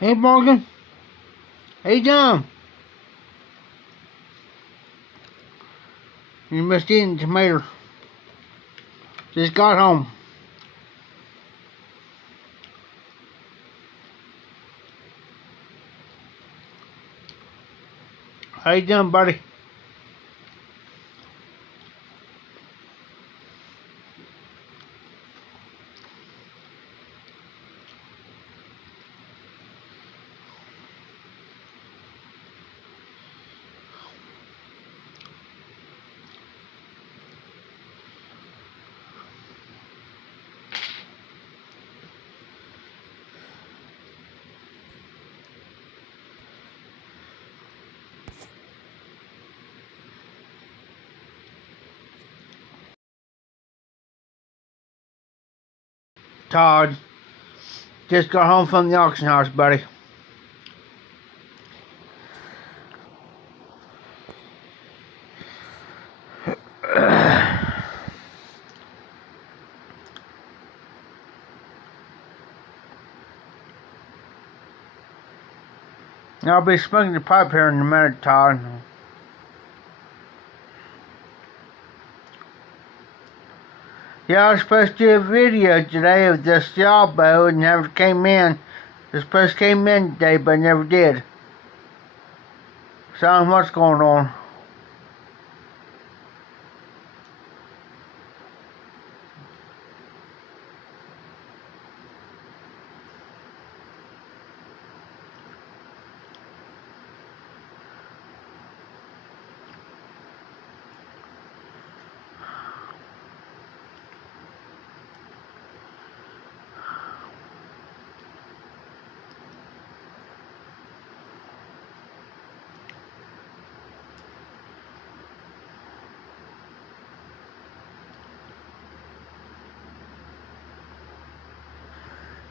Hey, Morgan. Hey, John. You must eat tomatoes. Just got home. How you doing, buddy? Todd. Just got home from the auction house, buddy. I'll be smoking the pipe here in a minute, Todd. Yeah, I was supposed to do a video today of this sailboat and never came in. It supposed to came in today, but never did. So I don't know what's going on.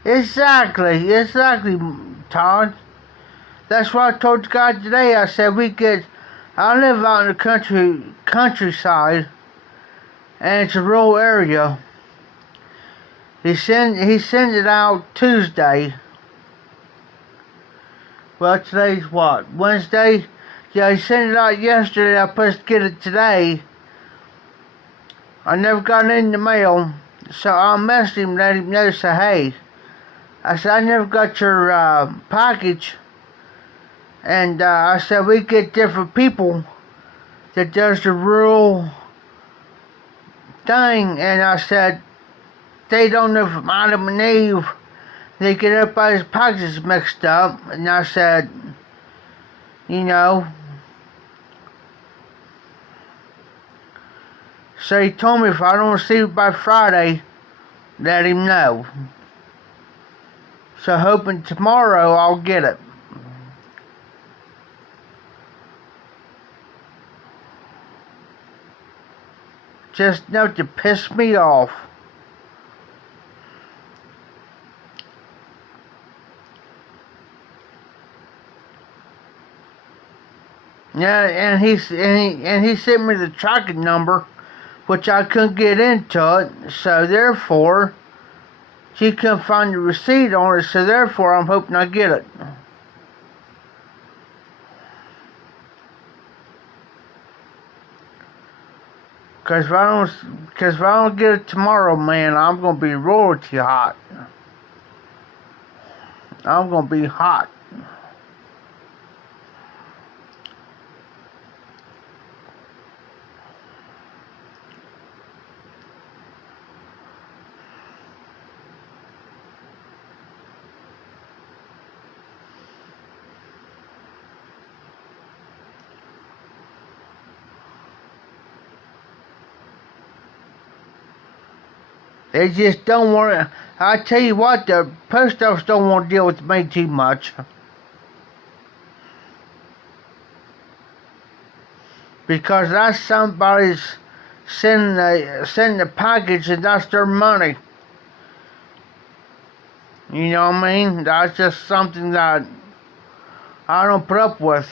Exactly, Todd. That's what I told the guy today. I said I live out in the countryside, and it's a rural area. He sent it out Tuesday. Well, today's what? Wednesday? Yeah, he sent it out yesterday. I was supposed to get it today. I never got it in the mail, so I messaged him, let him know, say, hey. I said, I never got your package. And I said, we get different people that does the rural thing. And I said, they don't know from Adam and Eve. They get everybody's packages mixed up. And I said, you know. So he told me if I don't receive it by Friday, let him know. So hoping tomorrow I'll get it. Just enough to piss me off. Yeah, and he sent me the tracking number, which I couldn't get into it. So therefore, she couldn't find the receipt on it. So therefore, I'm hoping I get it. Cause if I don't get it tomorrow, man, I'm gonna be royalty hot. I'm gonna be hot. They just don't want to. I tell you what, the post office don't want to deal with me too much. Because that's somebody's sending the package and that's their money. You know what I mean? That's just something that I don't put up with.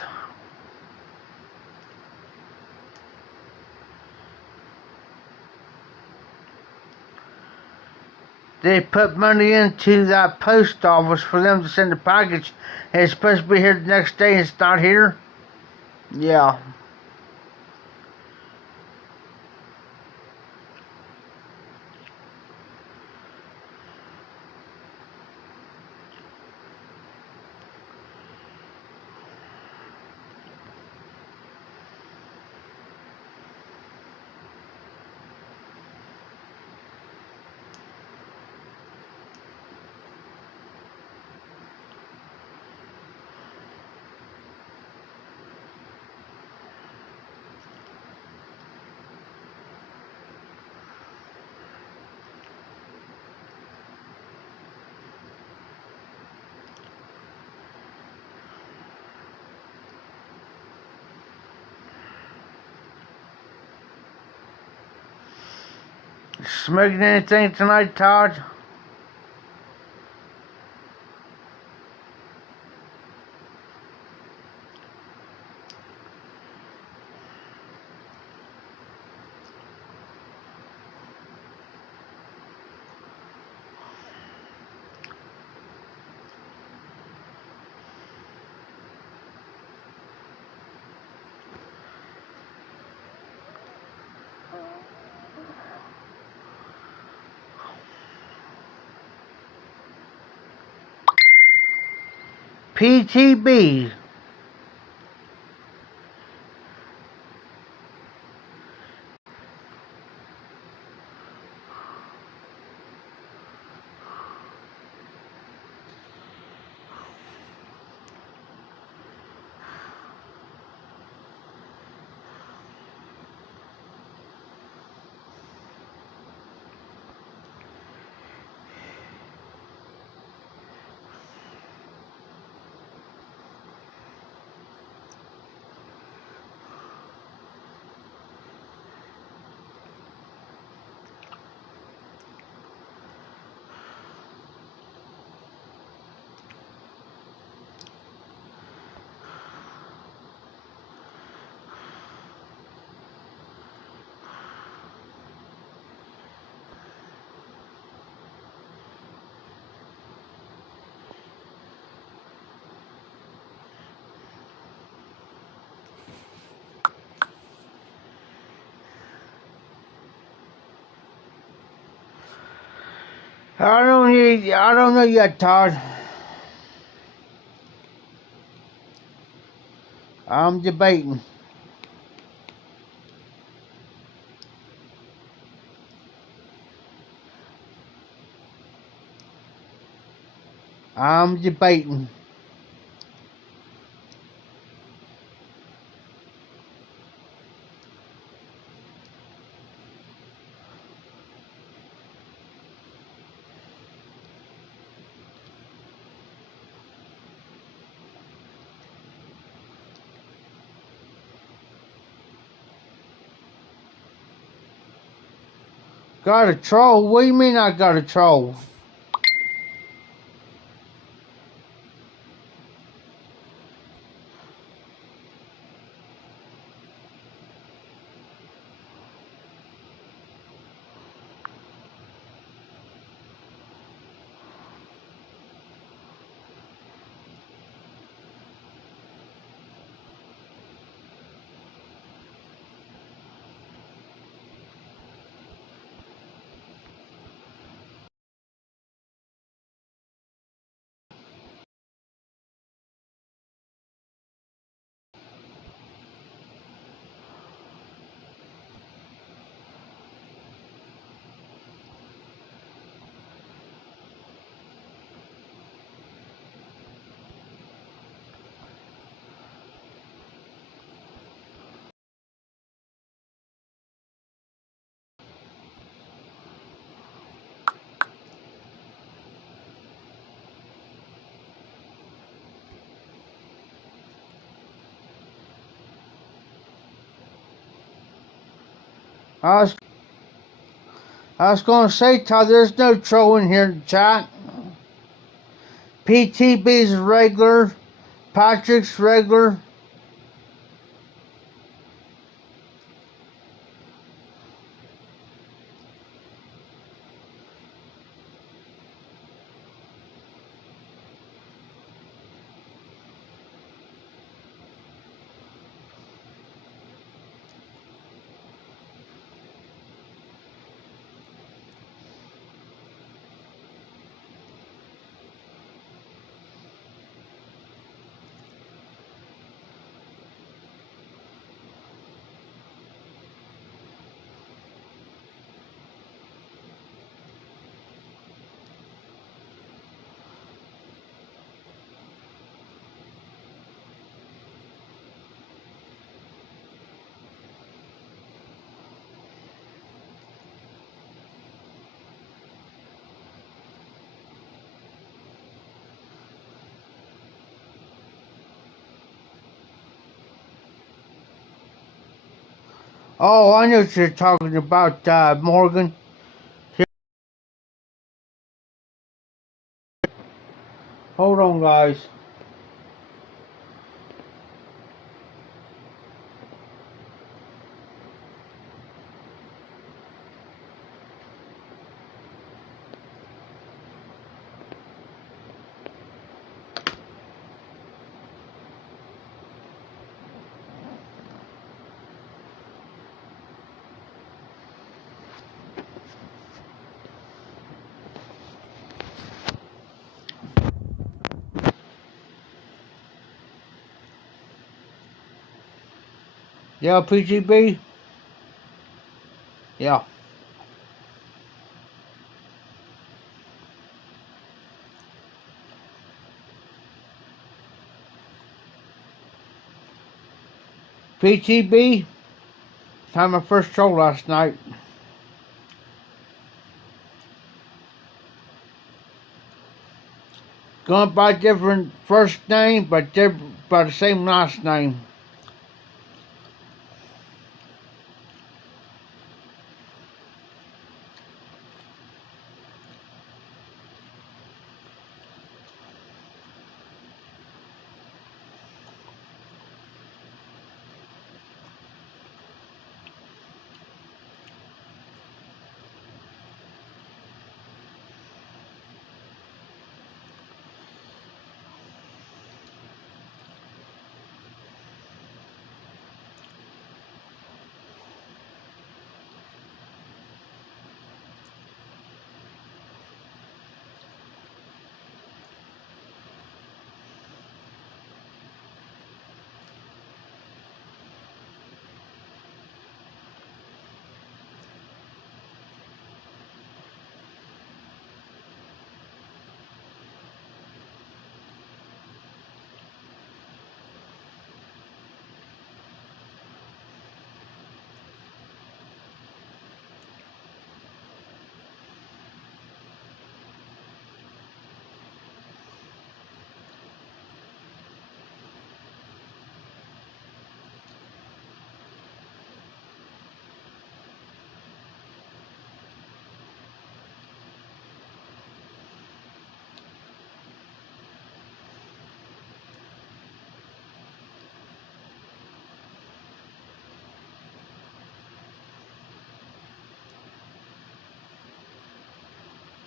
they put money into that post office for them to send a package. And it's supposed to be here the next day and it's not here. Yeah. Smoking anything tonight, Todd? PTB. I don't know yet, Todd. I'm debating. I'm debating. Got a troll? What do you mean I got a troll? I was going to say, Todd, there's no troll in here in the chat. PTB's regular. Patrick's regular. Oh, I know what you're talking about, Morgan. Hold on, guys. Yeah, PGB? Yeah. PTB? Time my first troll last night. Going by different first name, but by the same last name.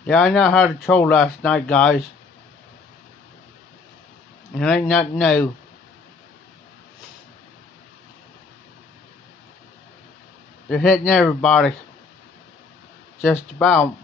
Yeah, I know how to troll last night, guys. It ain't nothing new. They're hitting everybody. Just about.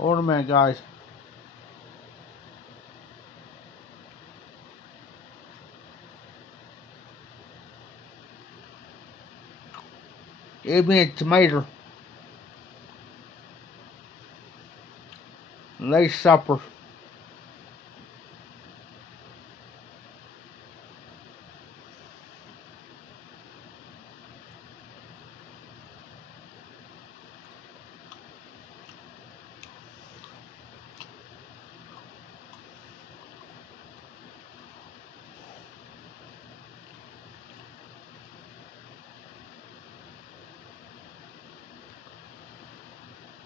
Hold a minute, guys. Give me a tomato. Late supper.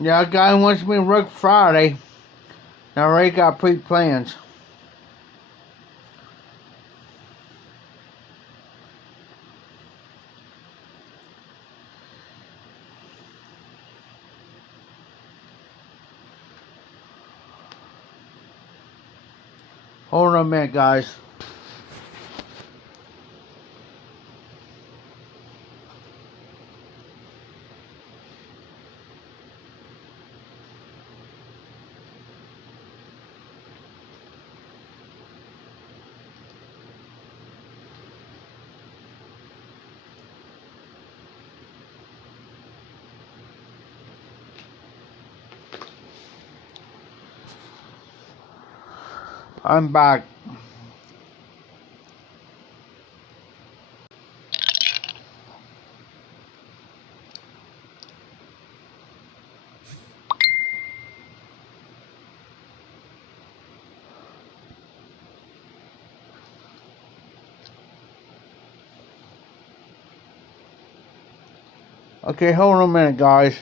Yeah, a guy wants me to work Friday. I already got pre-plans. Hold on a minute, guys. I'm back. Okay, hold on a minute, guys.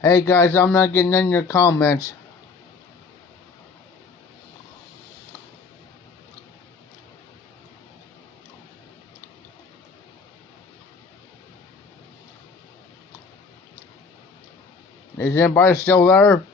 Hey guys, I'm not getting any of your comments. Is anybody still there?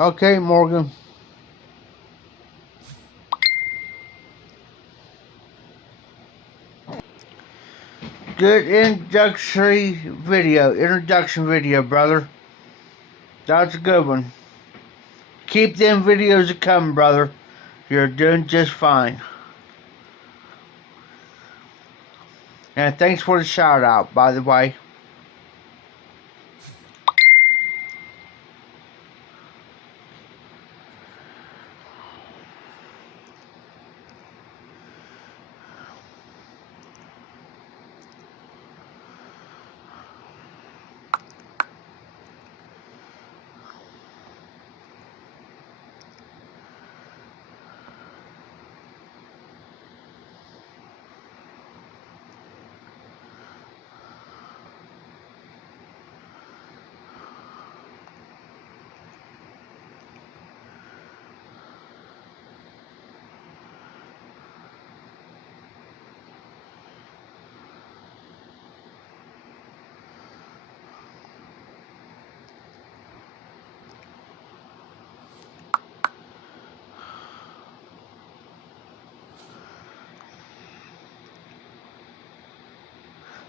Okay, Morgan. Good introduction video, brother. That's a good one. Keep them videos coming, brother. You're doing just fine. And thanks for the shout out, by the way.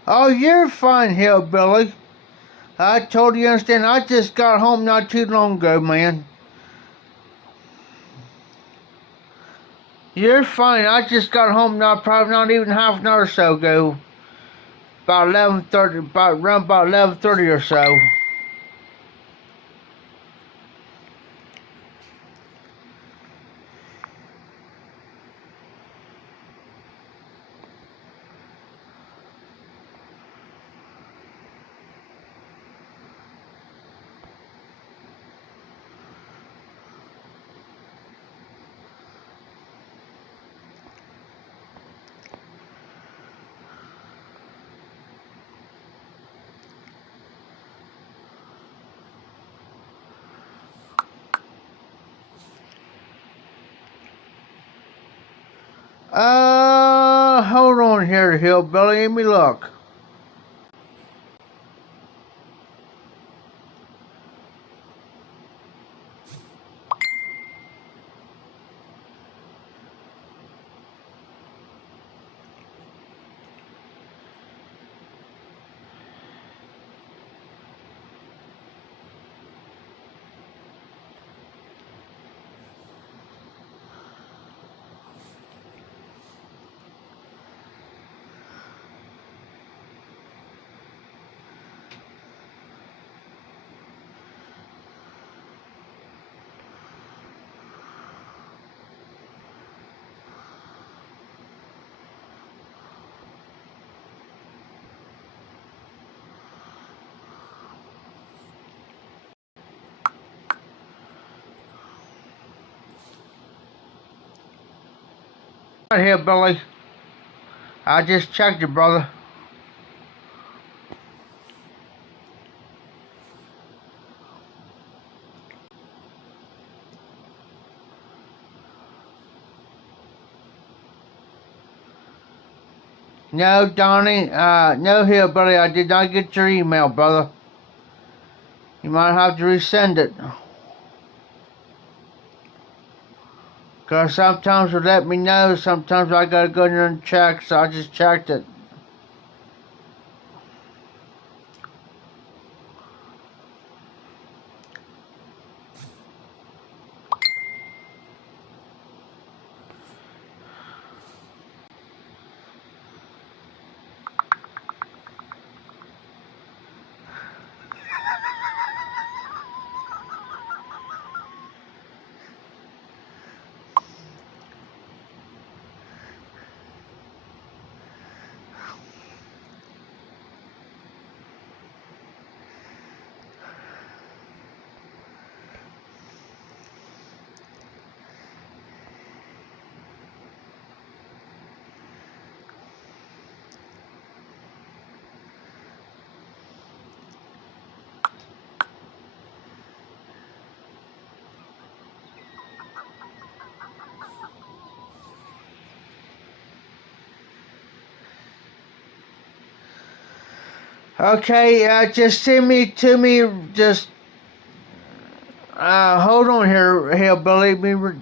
Oh, you're fine, hillbilly. I totally understand. I just got home not too long ago, man. You're fine. I just got home probably not even half an hour or so ago. About 11:30, around about 11:30 or so. Hold on here, hillbilly. Let me look. Right here, Billy. I just checked it, brother. No, Donnie, no, hillbilly. I did not get your email, brother. You might have to resend it. Because sometimes it let me know, sometimes I gotta go in there and check, so I just checked it. Okay, just send me to me, just, hold on here, hillbilly,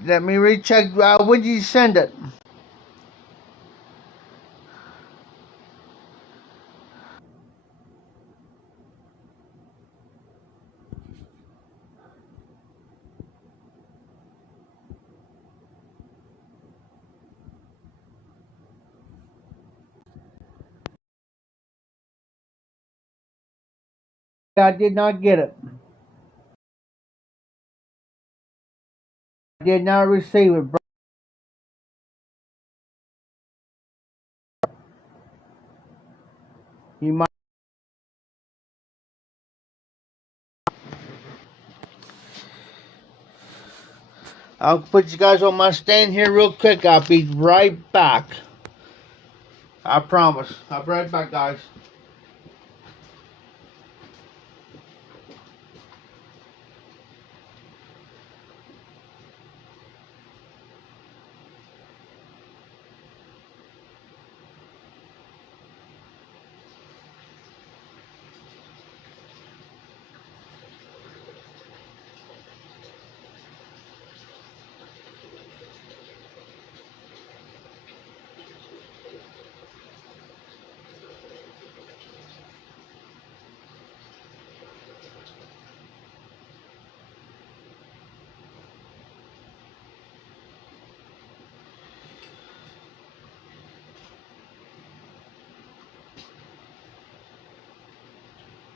let me recheck, when did you send it? I did not get it. I did not receive it, bro. You might. I'll put you guys on my stand here real quick. I'll be right back. I promise. I'll be right back, guys.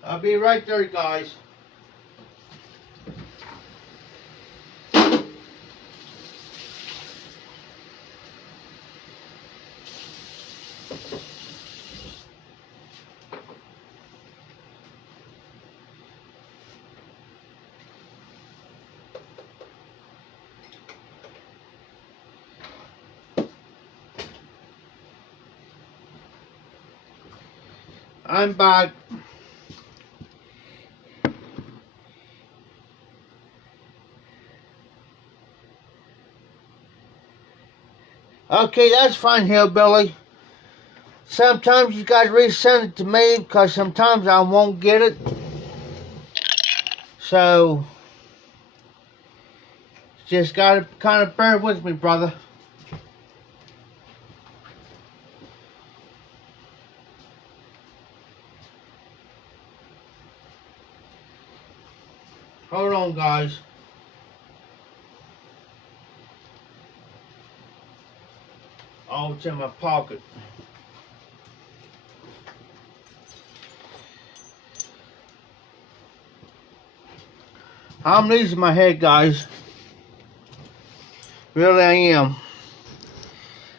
I'll be right there, guys. I'm back. Okay, that's fine, Hillbilly. Sometimes you guys resend it to me because sometimes I won't get it. So, just gotta kind of bear with me, brother. Hold on, guys. Oh, it's in my pocket. I'm losing my head, guys. Really, I am.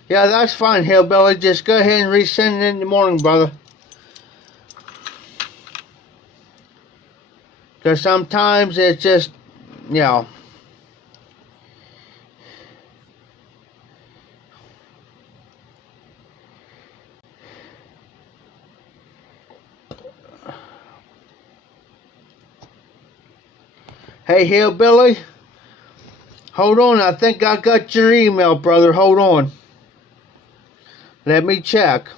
Yeah, that's fine, Hillbilly. Just go ahead and resend it in the morning, brother. Because sometimes it's just, you know. Hey, Hillbilly. Hold on, I think I got your email, brother. Hold on. Let me check.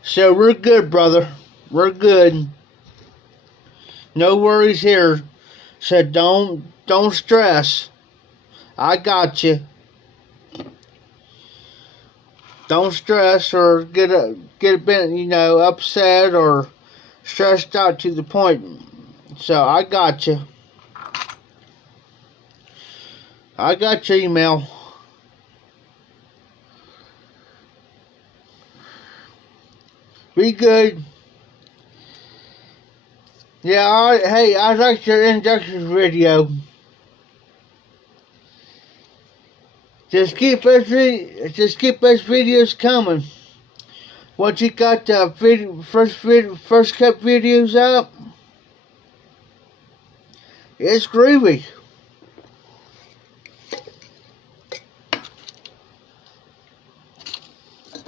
So we're good, brother. We're good. No worries here. So don't stress. I got you. Don't stress or get a bit, upset or stressed out to the point. So I got you. I got your email. Be good. Yeah, hey, I like your introduction video. Just keep those videos coming. Once you got the first cut videos up, it's groovy.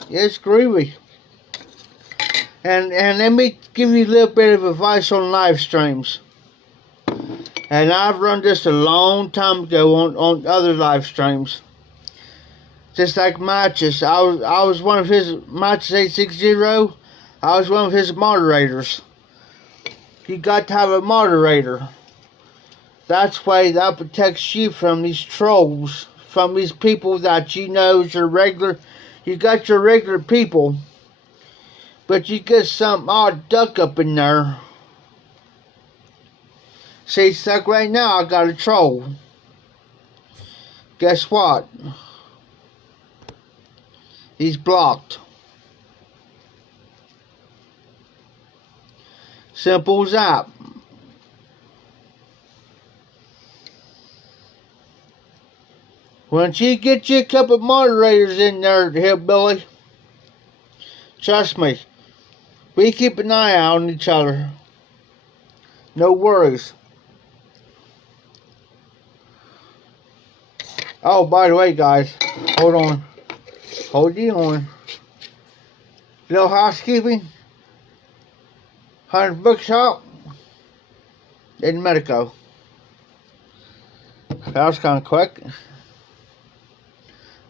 It's groovy. And let me give you a little bit of advice on live streams. And I've run this a long time ago on other live streams. Just like Matches. I was one of his Matches 860. I was one of his moderators. You got to have a moderator. That's why that protects you from these trolls, from these people that you know is your regular. You got your regular people, but you get some odd duck up in there. See, like right now, I got a troll. Guess what? He's blocked. Simple as that. Once you get you a couple of moderators in there, hillbilly, trust me, we keep an eye out on each other. No worries. Oh, by the way, guys, hold on. Hold you on. Little housekeeping. 100 bookshop in Medico. That was kind of quick.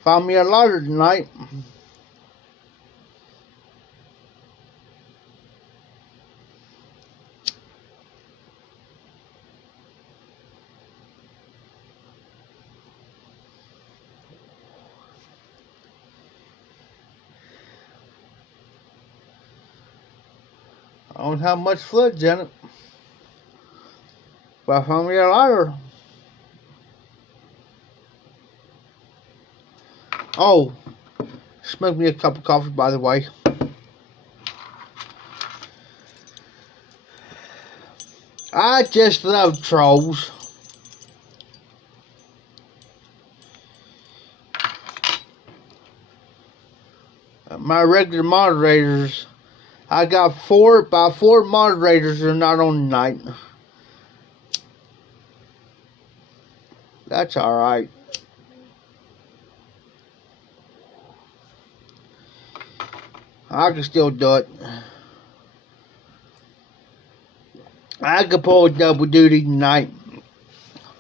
Found me a lare tonight. I don't have much fluids in it, but I found me a lare. Oh, smoke me a cup of coffee, by the way. I just love trolls. My regular moderators, I got about four moderators are not on tonight. That's alright. I can still do it. I could pull a double duty tonight.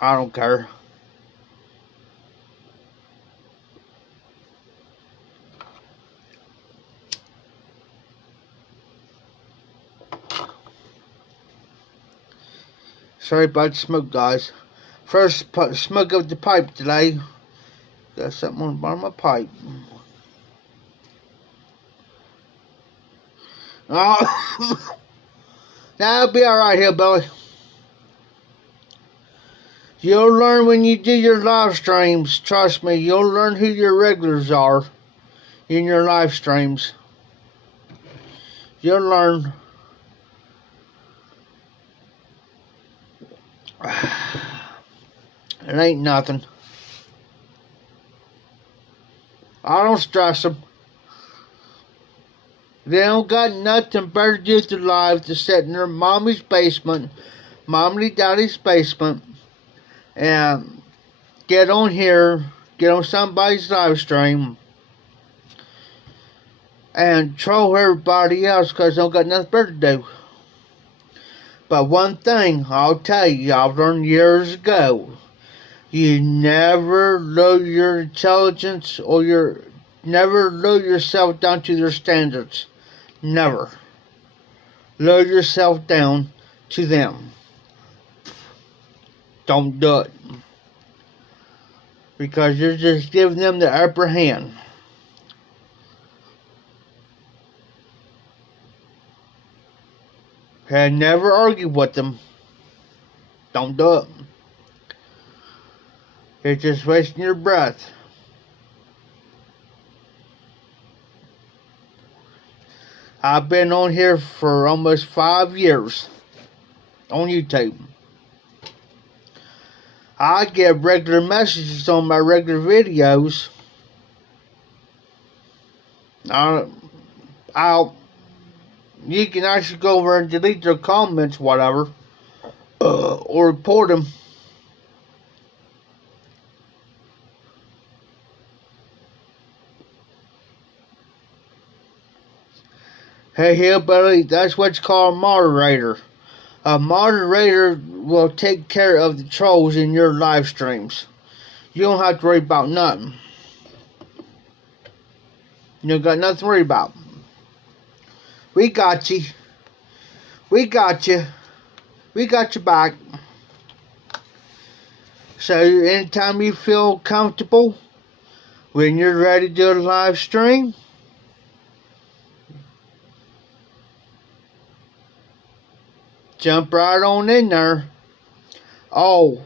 I don't care. Sorry about the smoke, guys. First smoke of the pipe today. Got something on the bottom of my pipe. Oh, that'll be alright, hillbilly. You'll learn when you do your live streams. Trust me, you'll learn who your regulars are in your live streams. You'll learn. It ain't nothing. I don't stress them. They don't got nothing better to do with their lives to sit in their mommy's basement, mommy daddy's basement, and get on here, get on somebody's live stream, and troll everybody else because they don't got nothing better to do. But one thing I'll tell you, I've learned years ago, you never lower your intelligence or never lower yourself down to their standards. Never. Lower yourself down to them. Don't do it. Because you're just giving them the upper hand. And never argue with them. Don't do it. You're just wasting your breath. I've been on here for almost 5 years on YouTube. I get regular messages on my regular videos. You can actually go over and delete their comments, whatever, or report them. Hey, hillbilly, that's what's called a moderator. A moderator will take care of the trolls in your live streams. You don't have to worry about nothing. You don't got nothing to worry about. We got you. We got you. We got your back. So anytime you feel comfortable, when you're ready to do a live stream, jump right on in there. Oh,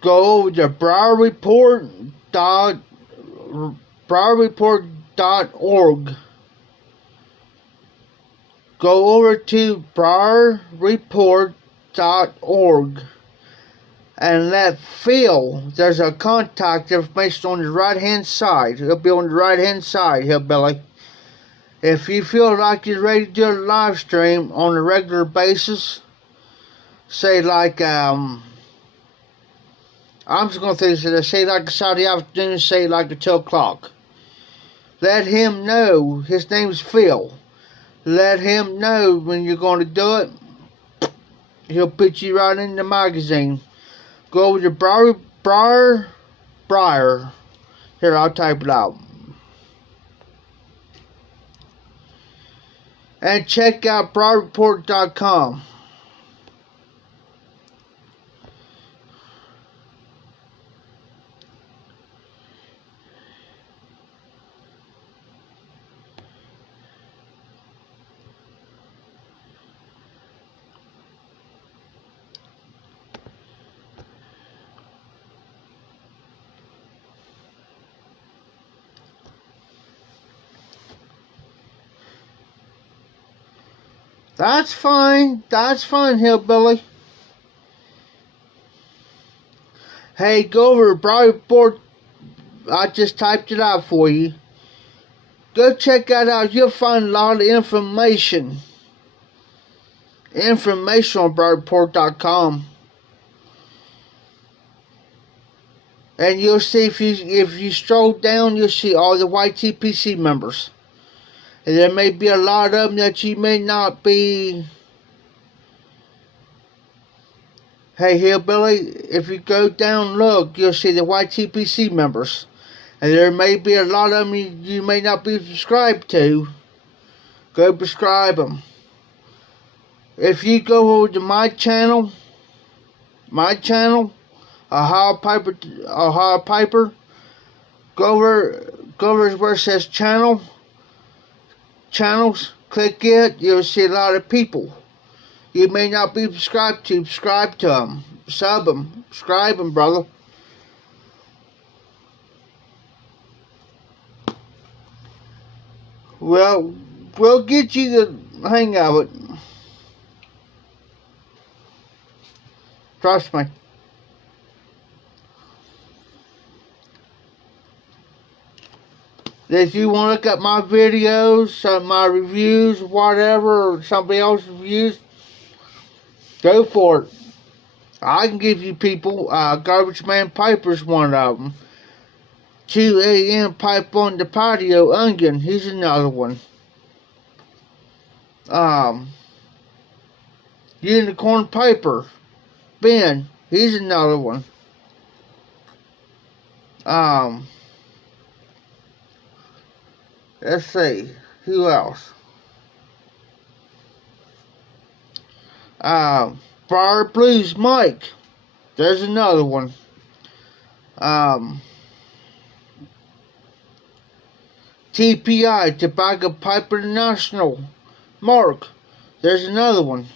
go over to briarreport.org. Go over to briarreport.org and let Phil, there's a contact information on the right hand side. He'll be on the right hand side, Hillbilly. If you feel like you're ready to do a live stream on a regular basis, say like, I'm just going to say like a Saturday afternoon, say like at 2 o'clock. Let him know, his name's Phil. Let him know when you're going to do it. He'll put you right in the magazine. Go over to Briar. Here, I'll type it out. And check out briarreport.com. That's fine, Hillbilly. Hey, go over to Briar Report. I just typed it out for you. Go check that out. You'll find a lot of information. Information on briarreport.com. And you'll see if you stroll down, you'll see all the YTPC members. And there may be a lot of them that you may not be. Hey, Hillbilly, if you go down, look, you'll see the YTPC members. And there may be a lot of them you may not be subscribed to. Go subscribe them. If you go over to my channel, Ohio Piper, go over where it says channels, click it, you'll see a lot of people you may not be subscribed to. Subscribe to them, subscribe them, brother. Well, we'll get you the hang of it. Trust me. If you want to look at my videos, my reviews, whatever, or somebody else's reviews, go for it. I can give you people, Garbage Man Piper's one of them. 2 a.m. Pipe on the Patio, Onion, he's another one. Unicorn Piper, Ben, he's another one. Let's see, who else? Briar Blues Mike, there's another one. TPI, Tobacco Piper National, Mark, there's another one.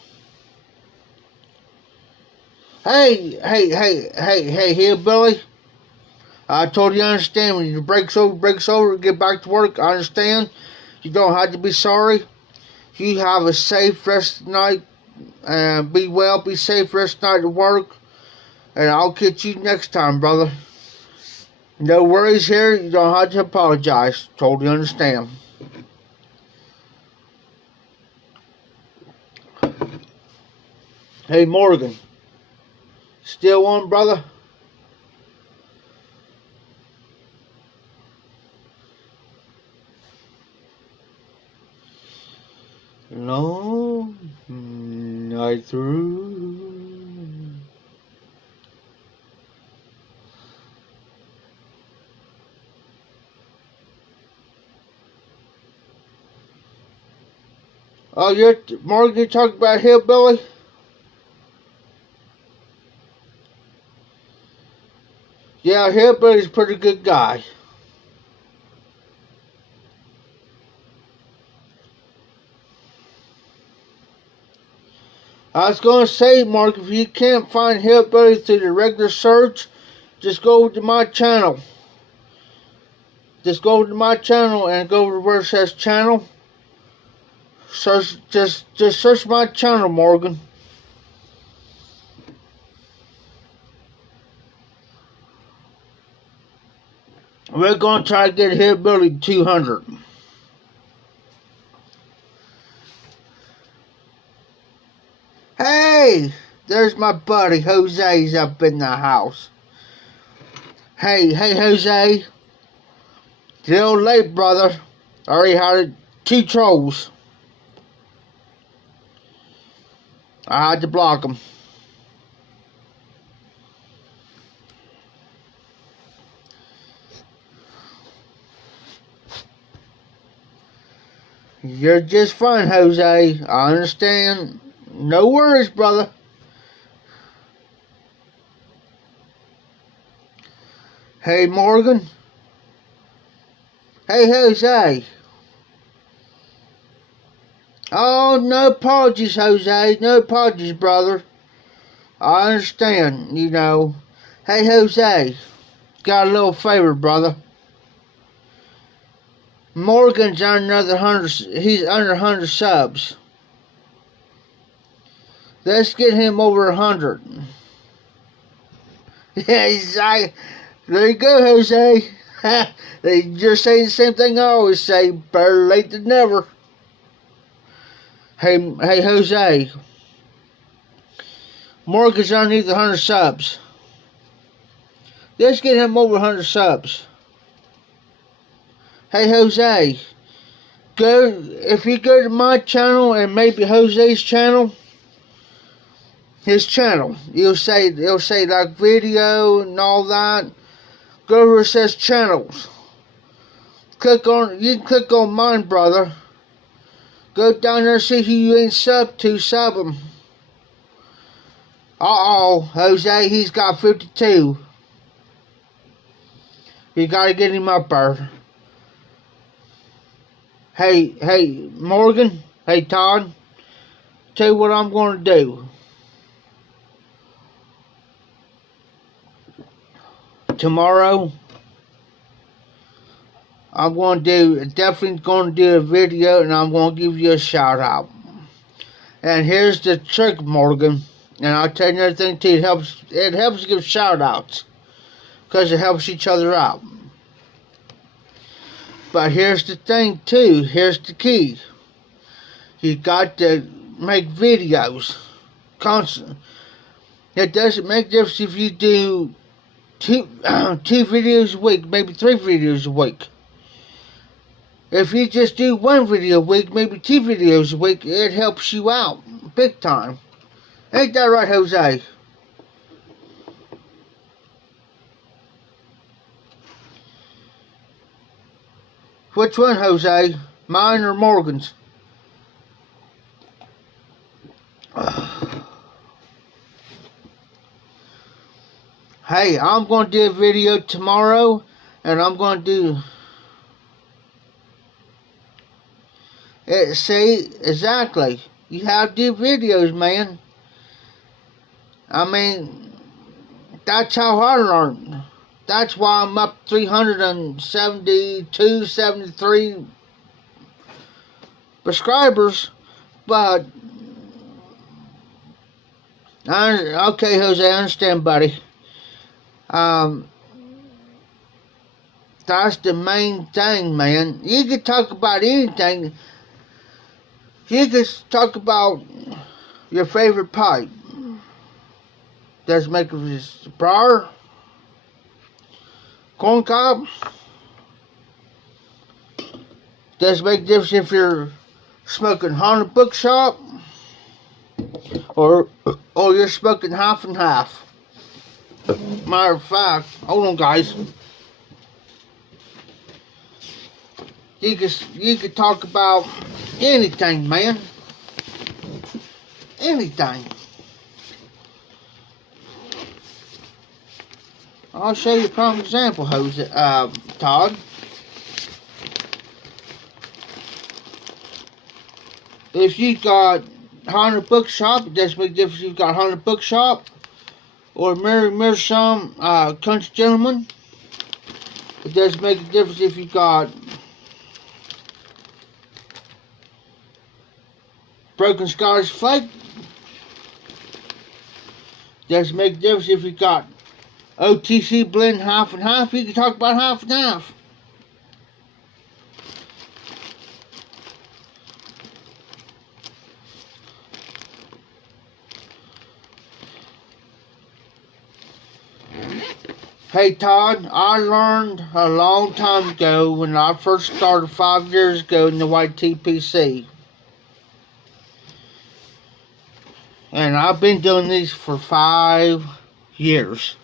Hey, Hillbilly. I totally understand when you breaks over, get back to work. I understand. You don't have to be sorry. You have a safe rest of the night. Be well, be safe rest of the night at work. And I'll catch you next time, brother. No worries here. You don't have to apologize. Totally understand. Hey, Morgan. Still on, brother? No, night through. Oh, Morgan, you talking about Hillbilly? Yeah, Hillbilly's a pretty good guy. I was going to say, Mark, if you can't find Hillbilly through the regular search, just go to my channel. Just go to my channel and go to where it says channel. Search, just search my channel, Morgan. We're going to try to get Hillbilly 200. Hey, there's my buddy Jose's up in the house. Hey, Jose. Still late, brother. Already had 2 trolls. I had to block them. You're just fine, Jose. I understand. No worries, brother. Hey, Morgan. Hey, Jose. Oh, no apologies, Jose. No apologies, brother. I understand, you know. Hey, Jose. Got a little favor, brother. Morgan's under another 100. He's under 100 subs. Let's get him over 100. Yeah, there you go, Jose. They just say the same thing I always say. Better late than never. Hey, Jose. Morgan's underneath 100 subs. Let's get him over 100 subs. Hey, Jose. If you go to my channel and maybe Jose's channel, his channel, it'll say like video and all that. Go where it says channels. You can click on mine, brother. Go down there and see who you ain't sub to, sub him. Jose, he's got 52. You gotta get him up there. Hey, Morgan. Hey, Todd. Tell you what I'm gonna do. Tomorrow, definitely going to do a video, and I'm going to give you a shout out. And here's the trick, Morgan. And I'll tell you another thing too. It helps give shout outs, because it helps each other out. But here's the thing too. Here's the key. You got to make videos constant. It doesn't make a difference if you do two videos a week, maybe 3 videos a week. If you just do 1 video a week, maybe 2 videos a week, it helps you out big time. Ain't that right, Jose? Which one, Jose? Mine or Morgan's? Hey, I'm going to do a video tomorrow, and I'm going to do it. See, exactly. You have to do videos, man. I mean, that's how I learned. That's why I'm up 372, 73 subscribers. But, okay, Jose, I understand, buddy. That's the main thing, man. You can talk about anything. You can talk about your favorite pipe. Does it make a briar? Corn cob? Does it make a difference if you're smoking haunted bookshop? Or you're smoking half and half? Matter of fact, hold on, guys. You could talk about anything, man. Anything. I'll show you a prime example, Todd. If you've got Haunted Bookshop, it doesn't make a difference if you've got Haunted Bookshop or Mary Meerschaum Country Gentleman. It doesn't make a difference if you've got Broken Scottish Flake. It doesn't make a difference if you've got OTC blend half and half. You can talk about half and half. Hey Todd, I learned a long time ago when I first started 5 years ago in the YTPC. And I've been doing these for 5 years.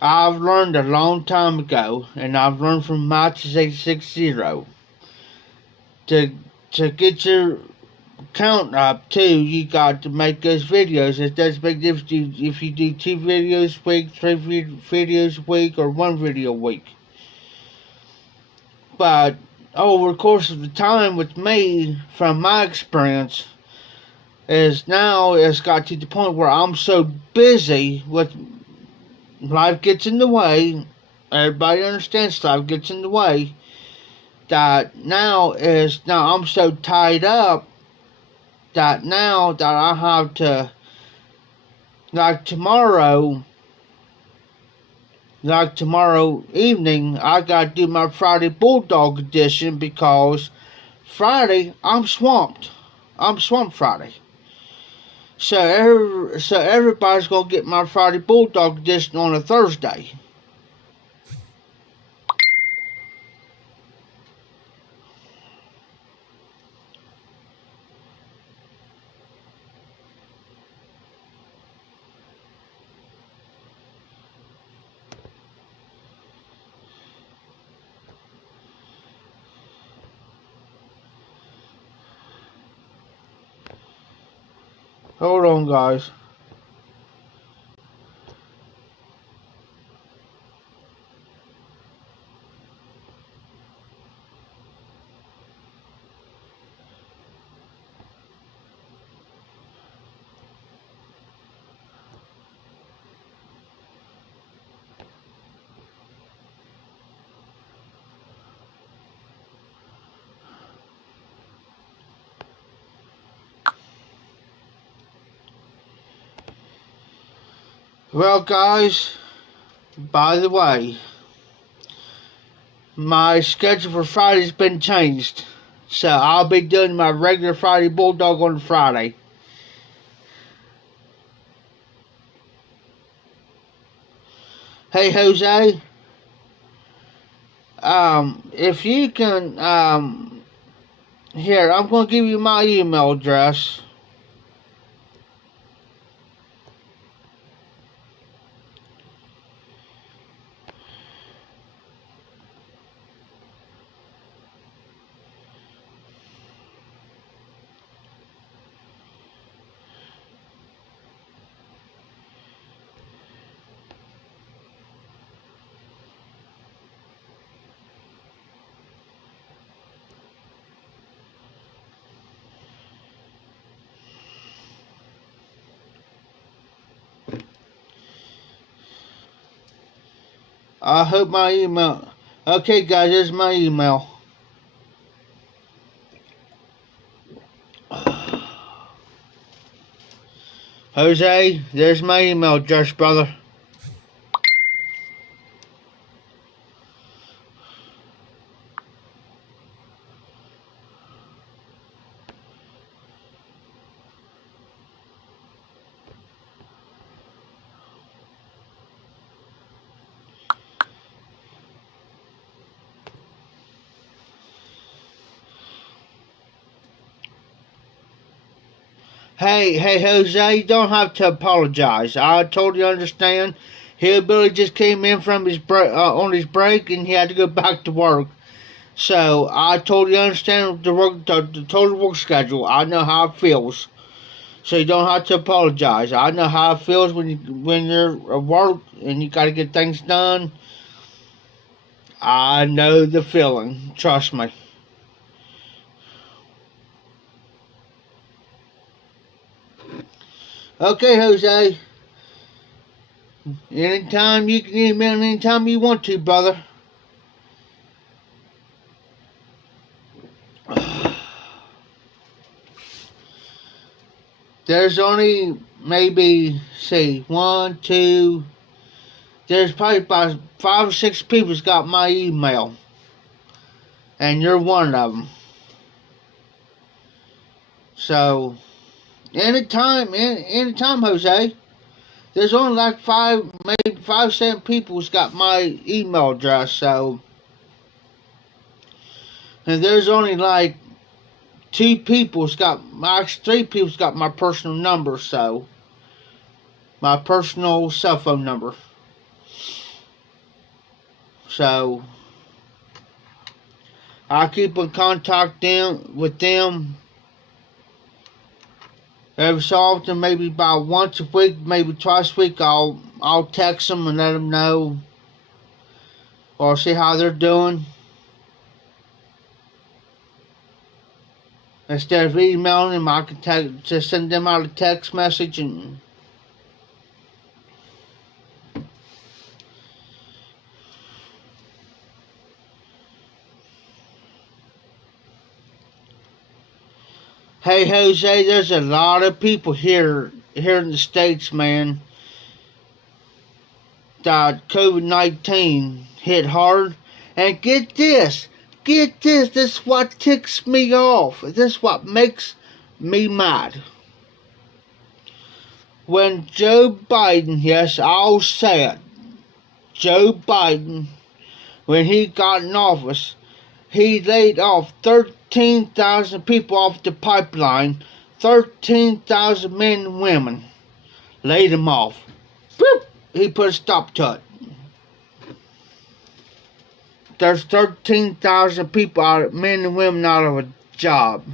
I've learned a long time ago, and I've learned from Matches 860 to get your count up too. You got to make those videos. It doesn't make a difference if you do 2 videos a week, 3 videos a week, or 1 video a week. But over the course of the time with me, from my experience, is now it's got to the point where I'm so busy with life gets in the way. Everybody understands life gets in the way. That now I'm so tied up that now that I have to, like tomorrow evening, I gotta do my Friday Bulldog edition because Friday I'm swamped. I'm swamped Friday. So everybody's gonna get my Friday Bulldog edition on a Thursday. Hold on, guys. Well, guys, by the way, my schedule for Friday's been changed. So I'll be doing my regular Friday Bulldog on Friday. Hey, Jose. If you can, here, I'm going to give you my email address. I hope my email. Okay, guys, there's my email. Jose, there's my email address, brother. Hey, Jose, you don't have to apologize. I totally understand. Hillbilly just came in from his on his break, and he had to go back to work. So I totally understand the total work schedule. I know how it feels. so you don't have to apologize. I know how it feels when you're at work and you got to get things done. I know the feeling. Trust me. Okay, Jose. Anytime you can email, anytime you want to, brother. There's only maybe, say, one, two. There's probably about 5 or 6 people that's got my email. And you're one of them. So, anytime, Jose. There's only like 7 people that's got my email address. So, and there's only like 3 people's got my personal number. So, my personal cell phone number. So, I keep in contact with them every so often, maybe about once a week, maybe twice a week. I'll text them and let them know, or see how they're doing, instead of emailing them. I can just send them out a text message. And hey, Jose, there's a lot of people here in the States, man, that COVID-19 hit hard. And get this, this is what ticks me off. This is what makes me mad. When Joe Biden, yes, I'll say it, Joe Biden, when he got in office, he laid off 13,000 people off the pipeline. 13,000 men and women. Laid them off. Boop! He put a stop to it. There's 13,000 people, men and women, out of a job.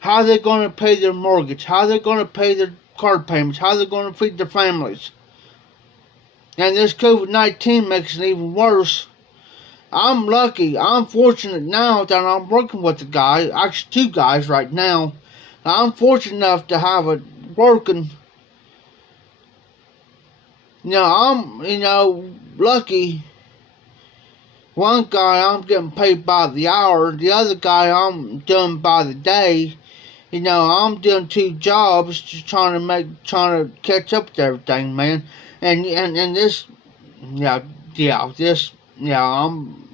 How are they going to pay their mortgage? How are they going to pay their car payments? How are they going to feed their families? And this COVID-19 makes it even worse. I'm lucky. I'm fortunate now that I'm working with a guy, actually 2 guys right now. I'm fortunate enough to have it working. I'm, lucky. One guy I'm getting paid by the hour. The other guy I'm doing by the day. I'm doing 2 jobs, just trying to catch up with everything, man. And this, I'm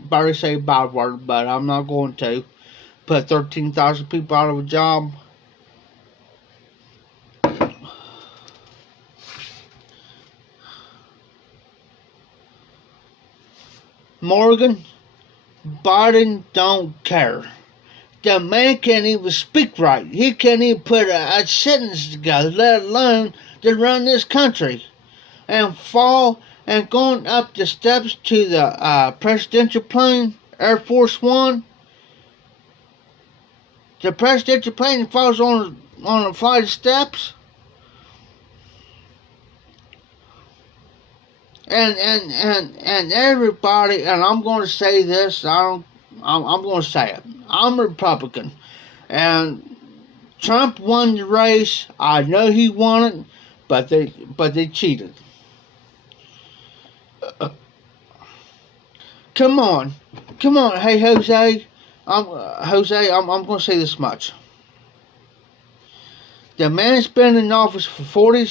about to say a bad word, but I'm not going to. Put 13,000 people out of a job. Morgan, Biden don't care. The man can't even speak right. He can't even put a sentence together, let alone to run this country. And going up the steps to the presidential plane, Air Force One. The presidential plane falls on a flight of steps. And everybody, and I'm going to say this, I'm going to say it. I'm a Republican. And Trump won the race. I know he won it, but they cheated. Come on. Hey, Jose. I'm going to say this much. The man's been in office for 48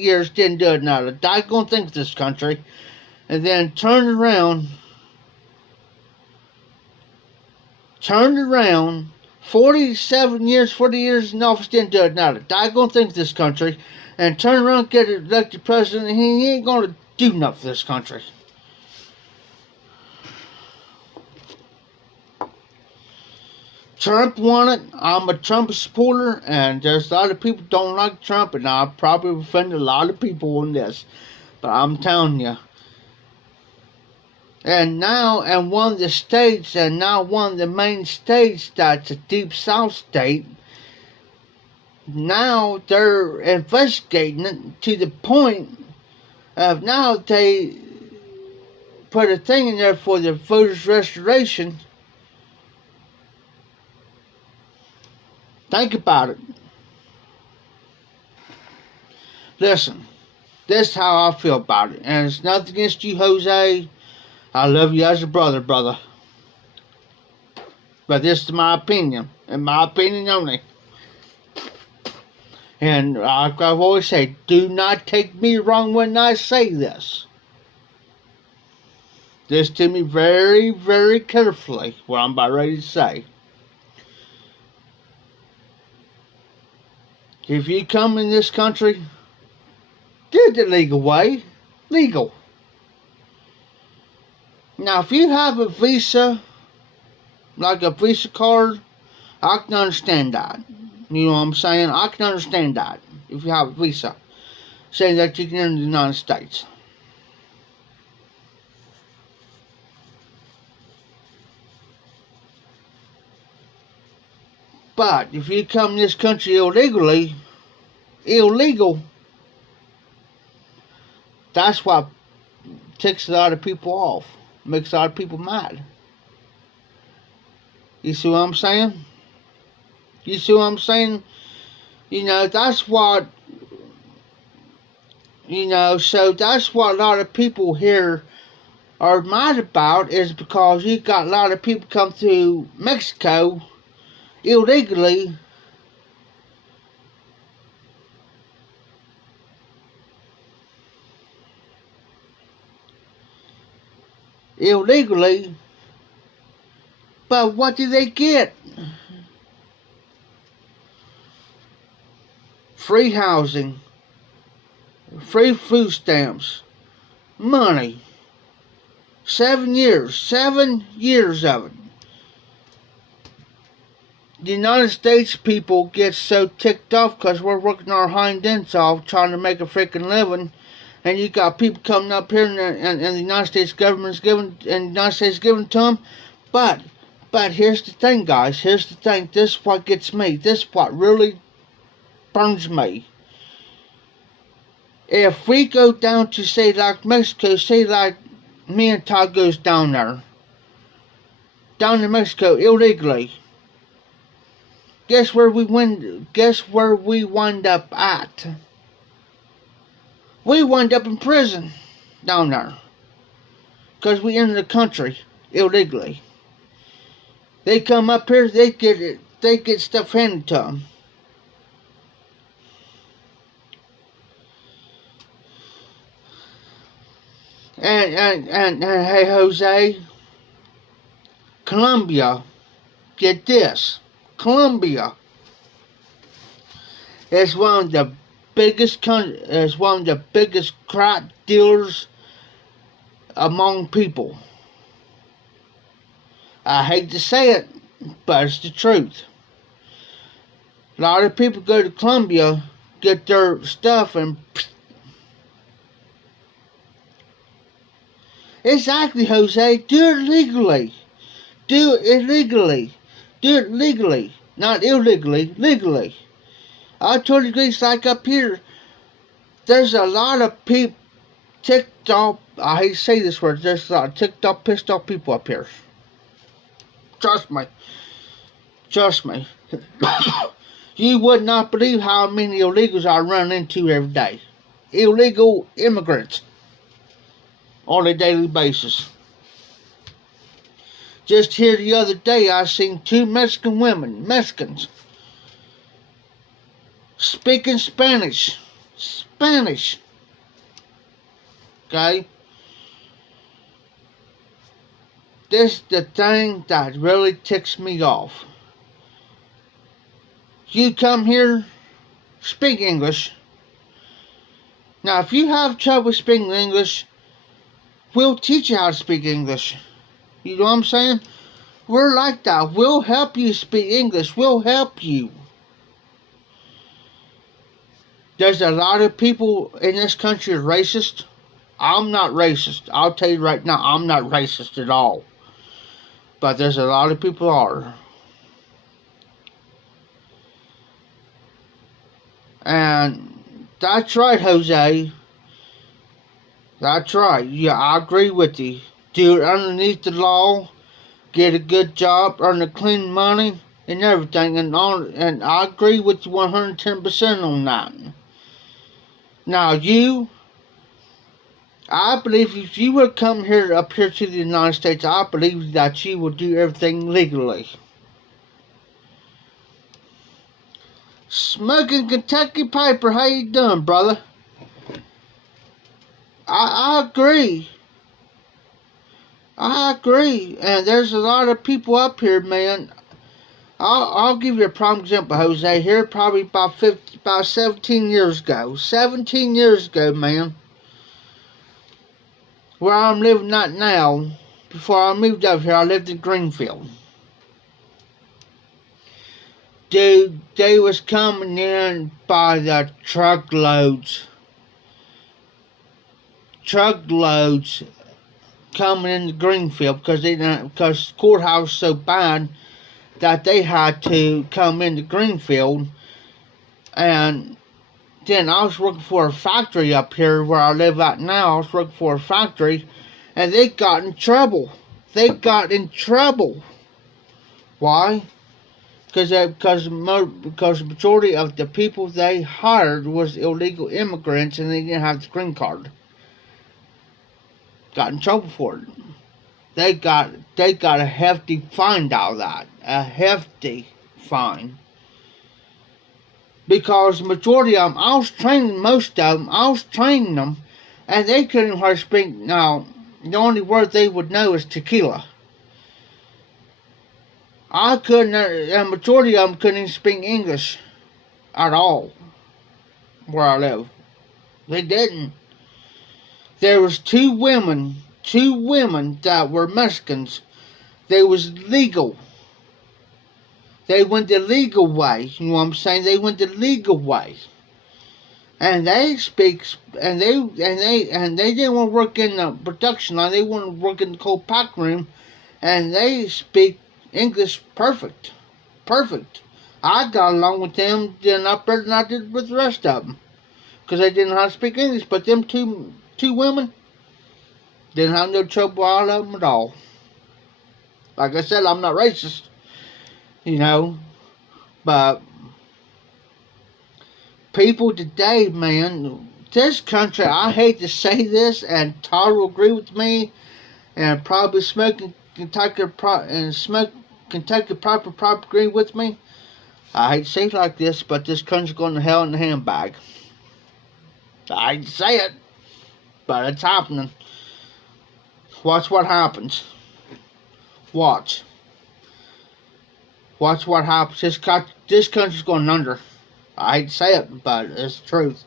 years, didn't do not a daggone thing for this country, and then turned around, 40 years in office, didn't do not a daggone thing for this country, and turn around and get elected president, and he ain't going to do nothing for this country. Trump won it. I'm a Trump supporter, and there's a lot of people don't like Trump, and I'll probably offend a lot of people on this. But I'm telling you, And now, and one of the states, and now one of the main states that's a deep south state, now they're investigating it to the point of now they put a thing in there for the voters' restoration. Think about it. Listen, this is how I feel about it. And it's nothing against you, Jose. I love you as a brother, brother. But this is my opinion, and my opinion only. And like I've always said, do not take me wrong when I say this. Listen to me very, very carefully, what I'm about ready to say. If you come in this country, do it the legal way. Legal. Now, if you have a visa, like a Visa card, I can understand that. You know what I'm saying? I can understand that. If you have a visa, saying that you can enter the United States. But if you come in this country illegally, illegal, that's what ticks a lot of people off. Makes a lot of people mad. You see what I'm saying? You see what I'm saying? You know, that's what, you know, so that's what a lot of people here are mad about, is because you got a lot of people come through Mexico illegally. Illegally, but what do they get? Free housing, free food stamps, money. 7 years of it. The United States people get so ticked off because we're working our hind ends off trying to make a freaking living. And you got people coming up here, and the United States government's giving, and the United States giving to them. But here's the thing, guys. Here's the thing. This is what gets me. This is what really burns me. If we go down to, say, like Mexico, say, like me and Todd goes down there, down to Mexico illegally. Guess where we wind up at? We wind up in prison down there because we entered the country illegally. They come up here, they get stuff handed to them. And hey, Jose, Colombia, get this, Colombia is one of the biggest crack dealers among people. I hate to say it, but it's the truth. A lot of people go to Colombia, get their stuff, and exactly, Jose, do it legally. Do it legally. Do it legally. Not illegally, legally. I told you guys, like up here, there's a lot of people ticked off. I hate to say this word. There's a lot of ticked off, pissed off people up here. Trust me. Trust me. You would not believe how many illegals I run into every day. Illegal immigrants. On a daily basis. Just here the other day, I seen 2 Mexican women, Mexicans, speaking Spanish. Spanish. Okay? This is the thing that really ticks me off. You come here, speak English. Now, if you have trouble speaking English, we'll teach you how to speak English. You know what I'm saying? We're like that. We'll help you speak English. We'll help you. There's a lot of people in this country racist. I'm not racist. I'll tell you right now, I'm not racist at all. But there's a lot of people are. And that's right, Jose. That's right. Yeah, I agree with you. Do it underneath the law, get a good job, earn the clean money, and everything. And I agree with you 110% on that. Now, I believe if you would come up here to the United States, I believe that you would do everything legally. Smoking Kentucky Piper, how you doing, brother? I agree. I agree. And there's a lot of people up here, man. I'll give you a prime example, Jose. Here, probably about 17 years ago. 17 years ago, man. Where I'm living at now, before I moved up here, I lived in Greenfield. Dude, they was coming in by the truckloads. Truckloads coming into Greenfield because the courthouse was so bad that they had to come into Greenfield. And then I was working for a factory up here where I live at now. I was working for a factory, and they got in trouble. They got in trouble. Why? Because the majority of the people they hired was illegal immigrants, and they didn't have the green card. Got in trouble for it. They got a hefty fine out of that. A hefty fine. Because the majority of them, I was training most of them. I was training them, and they couldn't hardly speak. Now, the only word they would know is tequila. The majority of them couldn't even speak English at all where I live. They didn't. There was two women that were Mexicans. They was legal. They went the legal way. You know what I'm saying? They went the legal way. And they speak, and they didn't want to work in the production line. They wanted to work in the cold pack room, and they speak English perfect. I got along with them a lot better than I did with the rest of them, because they didn't know how to speak English. But them two women didn't have no trouble all of them at all. Like I said, I'm not racist, but people today, man, this country, I hate to say this, and Todd will agree with me, and probably Kentucky Proper agree with me. I hate to say it like this, but this country's going to hell in the handbag. I hate to say it, but it's happening. Watch what happens. Watch what happens. This country's going under. I hate to say it, but it's the truth.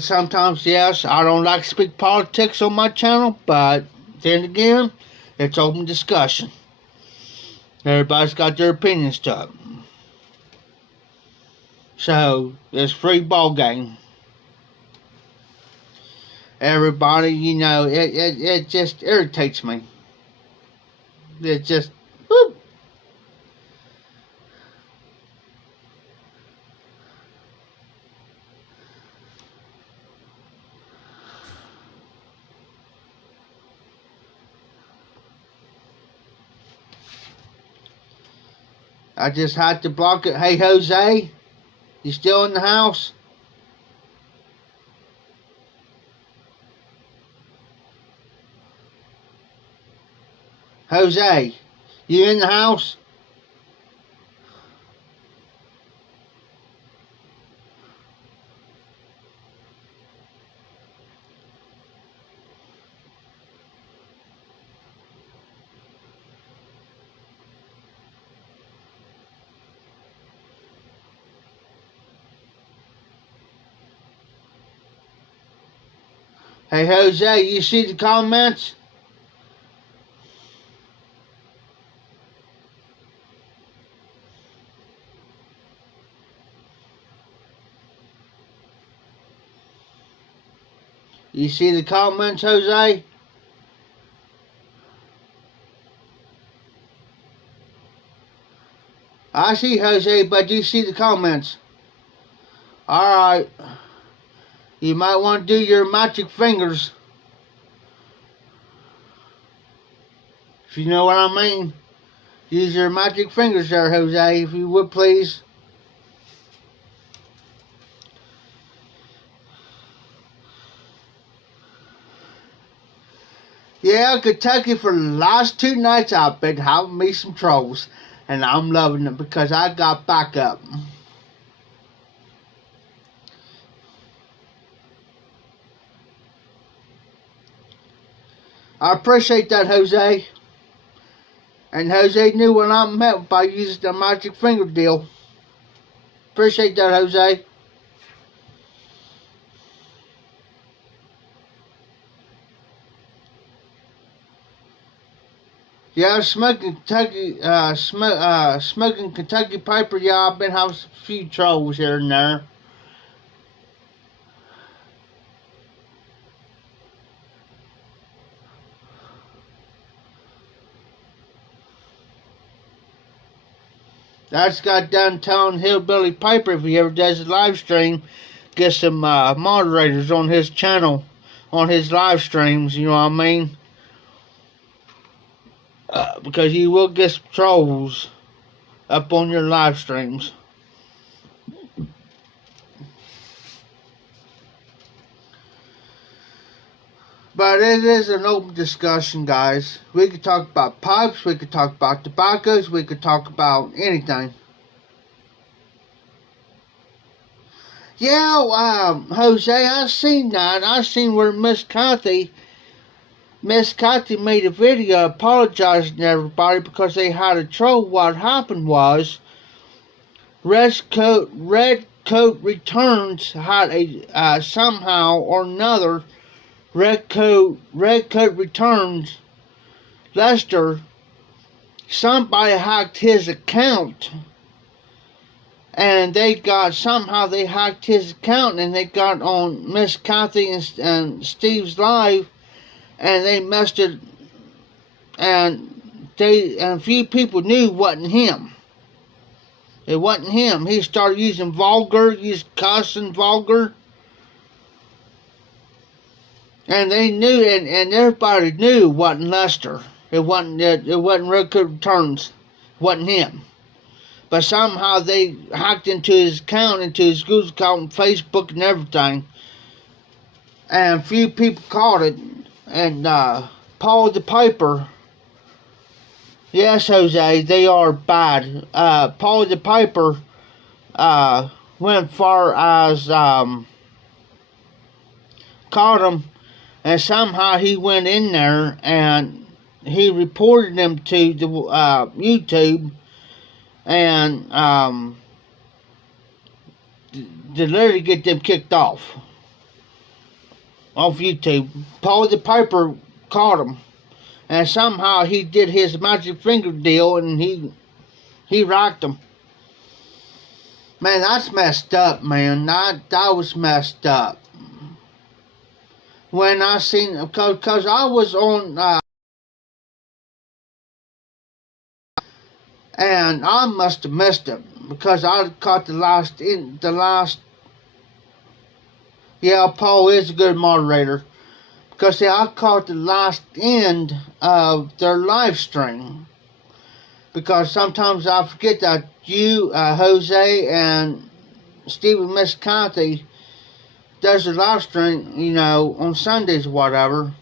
Sometimes, yes, I don't like to speak politics on my channel, but then again, it's open discussion. Everybody's got their opinions to it. So, it's free ball game. Everybody, it just irritates me. It just, whoop. I just had to block it. Hey, Jose, you still in the house? Jose, you in the house? Hey, Jose, you see the comments? You see the comments, Jose? I see, Jose, but you see the comments. Alright. You might want to do your magic fingers. If you know what I mean. Use your magic fingers there, Jose, if you would please. Yeah, Kentucky, for the last 2 nights I've been having me some trolls. And I'm loving it because I got backup. I appreciate that, Jose. And Jose knew what I meant by using the magic finger deal. Appreciate that, Jose. Yeah, smoking Kentucky Piper. Yeah, I've been having a few trolls here and there. That's got downtown Hillbilly Piper. If he ever does a live stream, get some moderators on his channel, on his live streams. You know what I mean? Because you will get some trolls up on your live streams. But it is an open discussion, guys. We could talk about pipes, we could talk about tobaccos, we could talk about anything. Yeah, Jose, I seen that. I seen where Miss Cathy made a video apologizing to everybody because they had a troll. What happened was, Red Coat Returns had a somehow or another. Red Coat Returns, Lester, somebody hacked his account, and they hacked his account, and they got on Miss Cathy and Steve's live, and they messed it, and a few people knew it wasn't him. It wasn't him. He started using cussing vulgar. And they knew, and everybody knew it wasn't Lester. It wasn't Red Coat Returns. It wasn't him. But somehow they hacked into his account, into his Google account, and Facebook and everything. And a few people caught it. And Paul the Piper. Yes, Jose, they are bad. Paul the Piper went far as caught him. And somehow he went in there and he reported them to the YouTube, and to literally get them kicked off YouTube. Paul the Piper caught him, and somehow he did his magic finger deal, and he rocked him. Man, that's messed up, man. That was messed up. When I seen, because I was on, and I must have missed it, because I caught yeah, Paul is a good moderator, because see, I caught the last end of their live stream, because sometimes I forget that you, Jose, and Stephen Miss Cathy does a live stream, you know, on Sundays or whatever,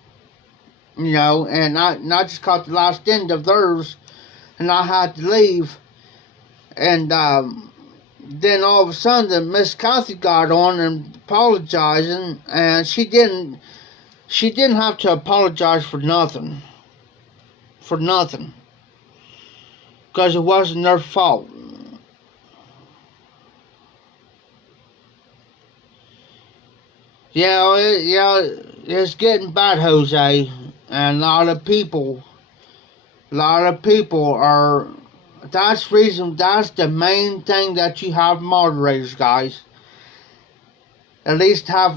you know, and I just caught the last end of theirs, and I had to leave, and then all of a sudden Miss Cathy got on and apologizing, and she didn't have to apologize for nothing, because it wasn't their fault. Yeah, it's getting bad, Jose, and a lot of people are. That's the main thing that you have moderators, guys. At least have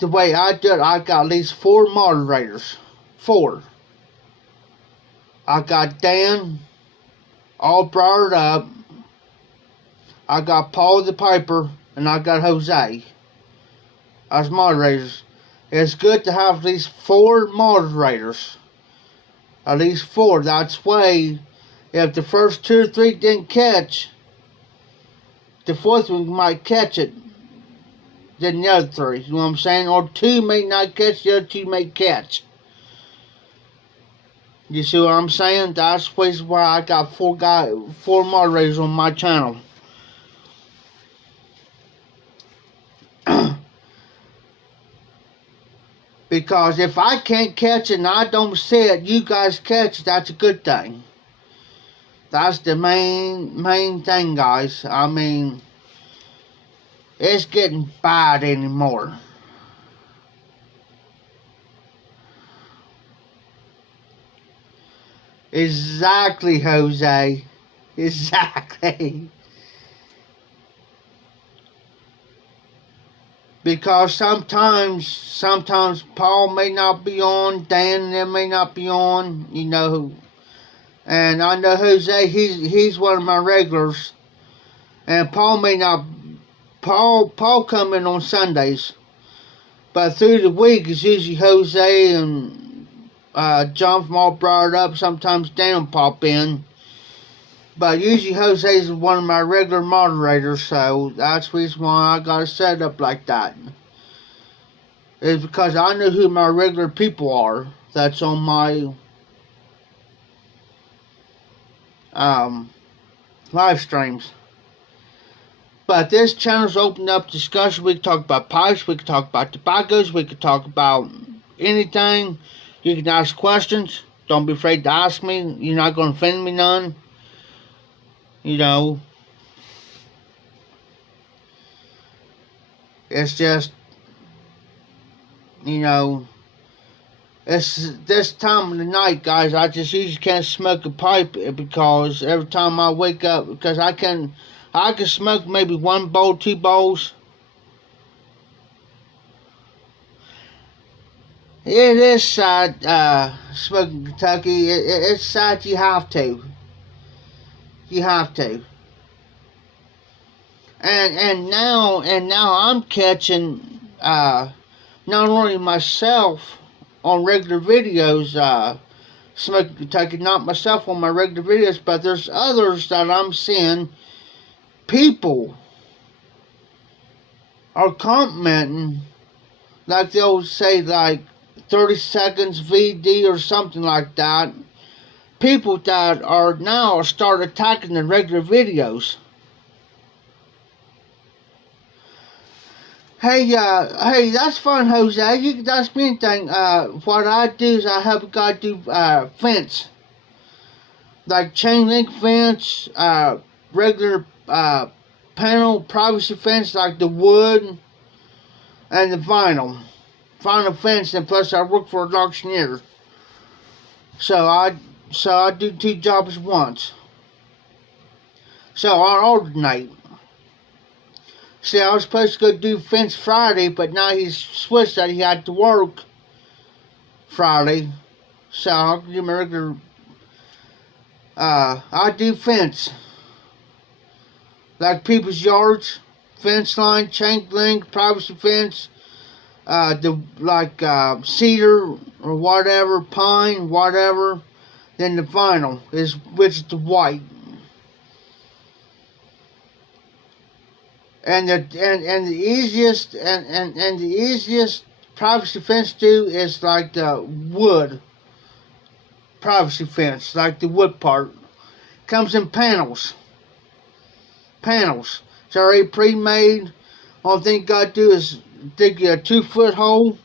the way I do it, I got at least 4 moderators. 4. I got Dan, all brought up. I got Paul the Piper, and I got Jose as moderators. It's good to have at least 4 moderators. At least 4. That's way, if the first 2 or 3 didn't catch, the 4th one might catch it than the other 3. You know what I'm saying? Or 2 may not catch, the other 2 may catch. You see what I'm saying? That's why I got 4 moderators on my channel. Because if I can't catch it and I don't see it, you guys catch it, that's a good thing. That's the main thing, guys. I mean, it's getting bad anymore. Exactly, Jose. Exactly. Because sometimes Paul may not be on, Dan and them may not be on, you know. And I know Jose, he's one of my regulars. And Paul may not, Paul come in on Sundays. But through the week, it's usually Jose and John from All Brought Up. Sometimes Dan will pop in. But usually Jose is one of my regular moderators, so that's the reason why I got it set up like that. It's because I know who my regular people are that's on my live streams. But this channel's opened up discussion. We can talk about pipes, we can talk about tobaccos, we can talk about anything. You can ask questions. Don't be afraid to ask me. You're not going to offend me none. You know, it's just, you know, it's this time of the night, guys. I just usually can't smoke a pipe because every time I wake up, because I can smoke maybe 1 bowl, 2 bowls. It is sad, smoking Kentucky. It's sad you have to. You have to. And now I'm catching not only myself on regular videos, smoking Kentucky, not myself on my regular videos, but there's others that I'm seeing. People are commenting, like they'll say like 30 seconds VD or something like that. People that are now start attacking the regular videos. Hey, that's fine, Jose. You can ask me anything. What I do is I help a guy do fence, like chain link fence, regular panel privacy fence, like the wood and the vinyl fence, and plus I work for an auctioneer. So I do 2 jobs at once. So I alternate. See, I was supposed to go do fence Friday, but now he's switched that he had to work Friday. So I'll do my regular, I do fence. Like people's yards, fence line, chain link, privacy fence, cedar or whatever, pine, whatever. Then the vinyl which is the white. And the easiest privacy fence to do is like the wood privacy fence, like the wood part. Comes in panels. It's already pre-made. All thing you gotta do is dig a 2-foot hole.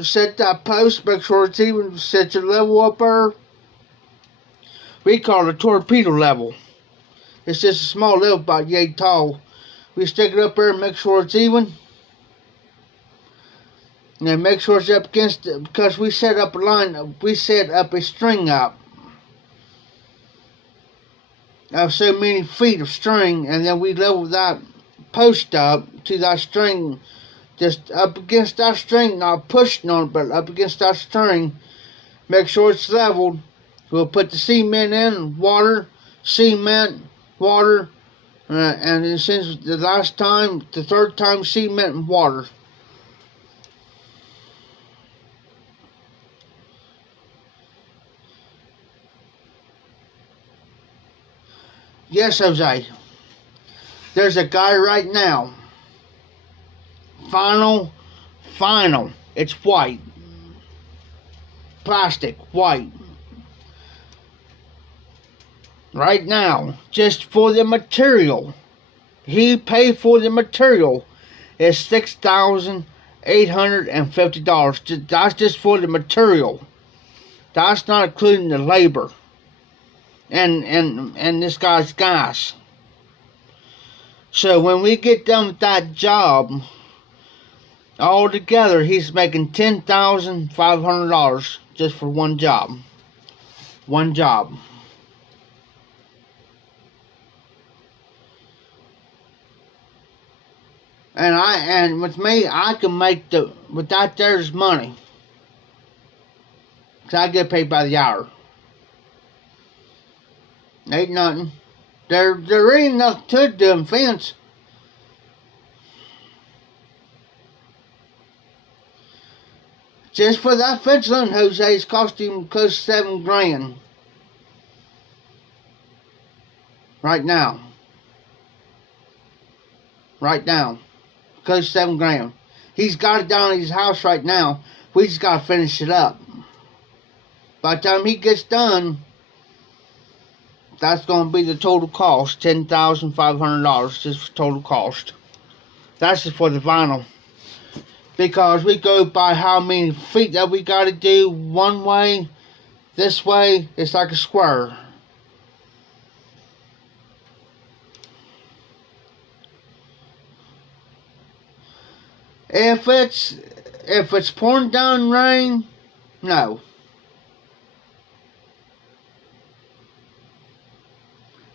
Set that post, make sure it's even, set your level up there. We call it a torpedo level. It's just a small level about yay tall. We stick it up there and make sure it's even. And then make sure it's up against it, because we set up a string up of so many feet of string, and then we level that post up to that string just up against that string, not pushing on it, but up against that string. Make sure it's leveled. We'll put the cement in, water, cement, water, and then since the last time, the third time, cement and water. Yes, Jose. There's a guy right now. Final. It's white. Plastic, white. Right now, just for the material. He paid for the material. It's $6,850. That's just for the material. That's not including the labor. And this guy's gas. So when we get done with that job, altogether he's making $10,500 just for one job. One job. And with me, I can make with that there's money. 'Cause I get paid by the hour. Ain't nothing. There ain't nothing to doing fence. Just for that fence alone, Jose, it's cost him close to $7,000. Right now. Close to $7,000. He's got it down at his house right now. We just gotta finish it up. By the time he gets done, that's gonna be the total cost, $10,500 just for total cost. That's just for the vinyl. Because we go by how many feet that we gotta do one way, this way, it's like a square. If it's pouring down rain, no.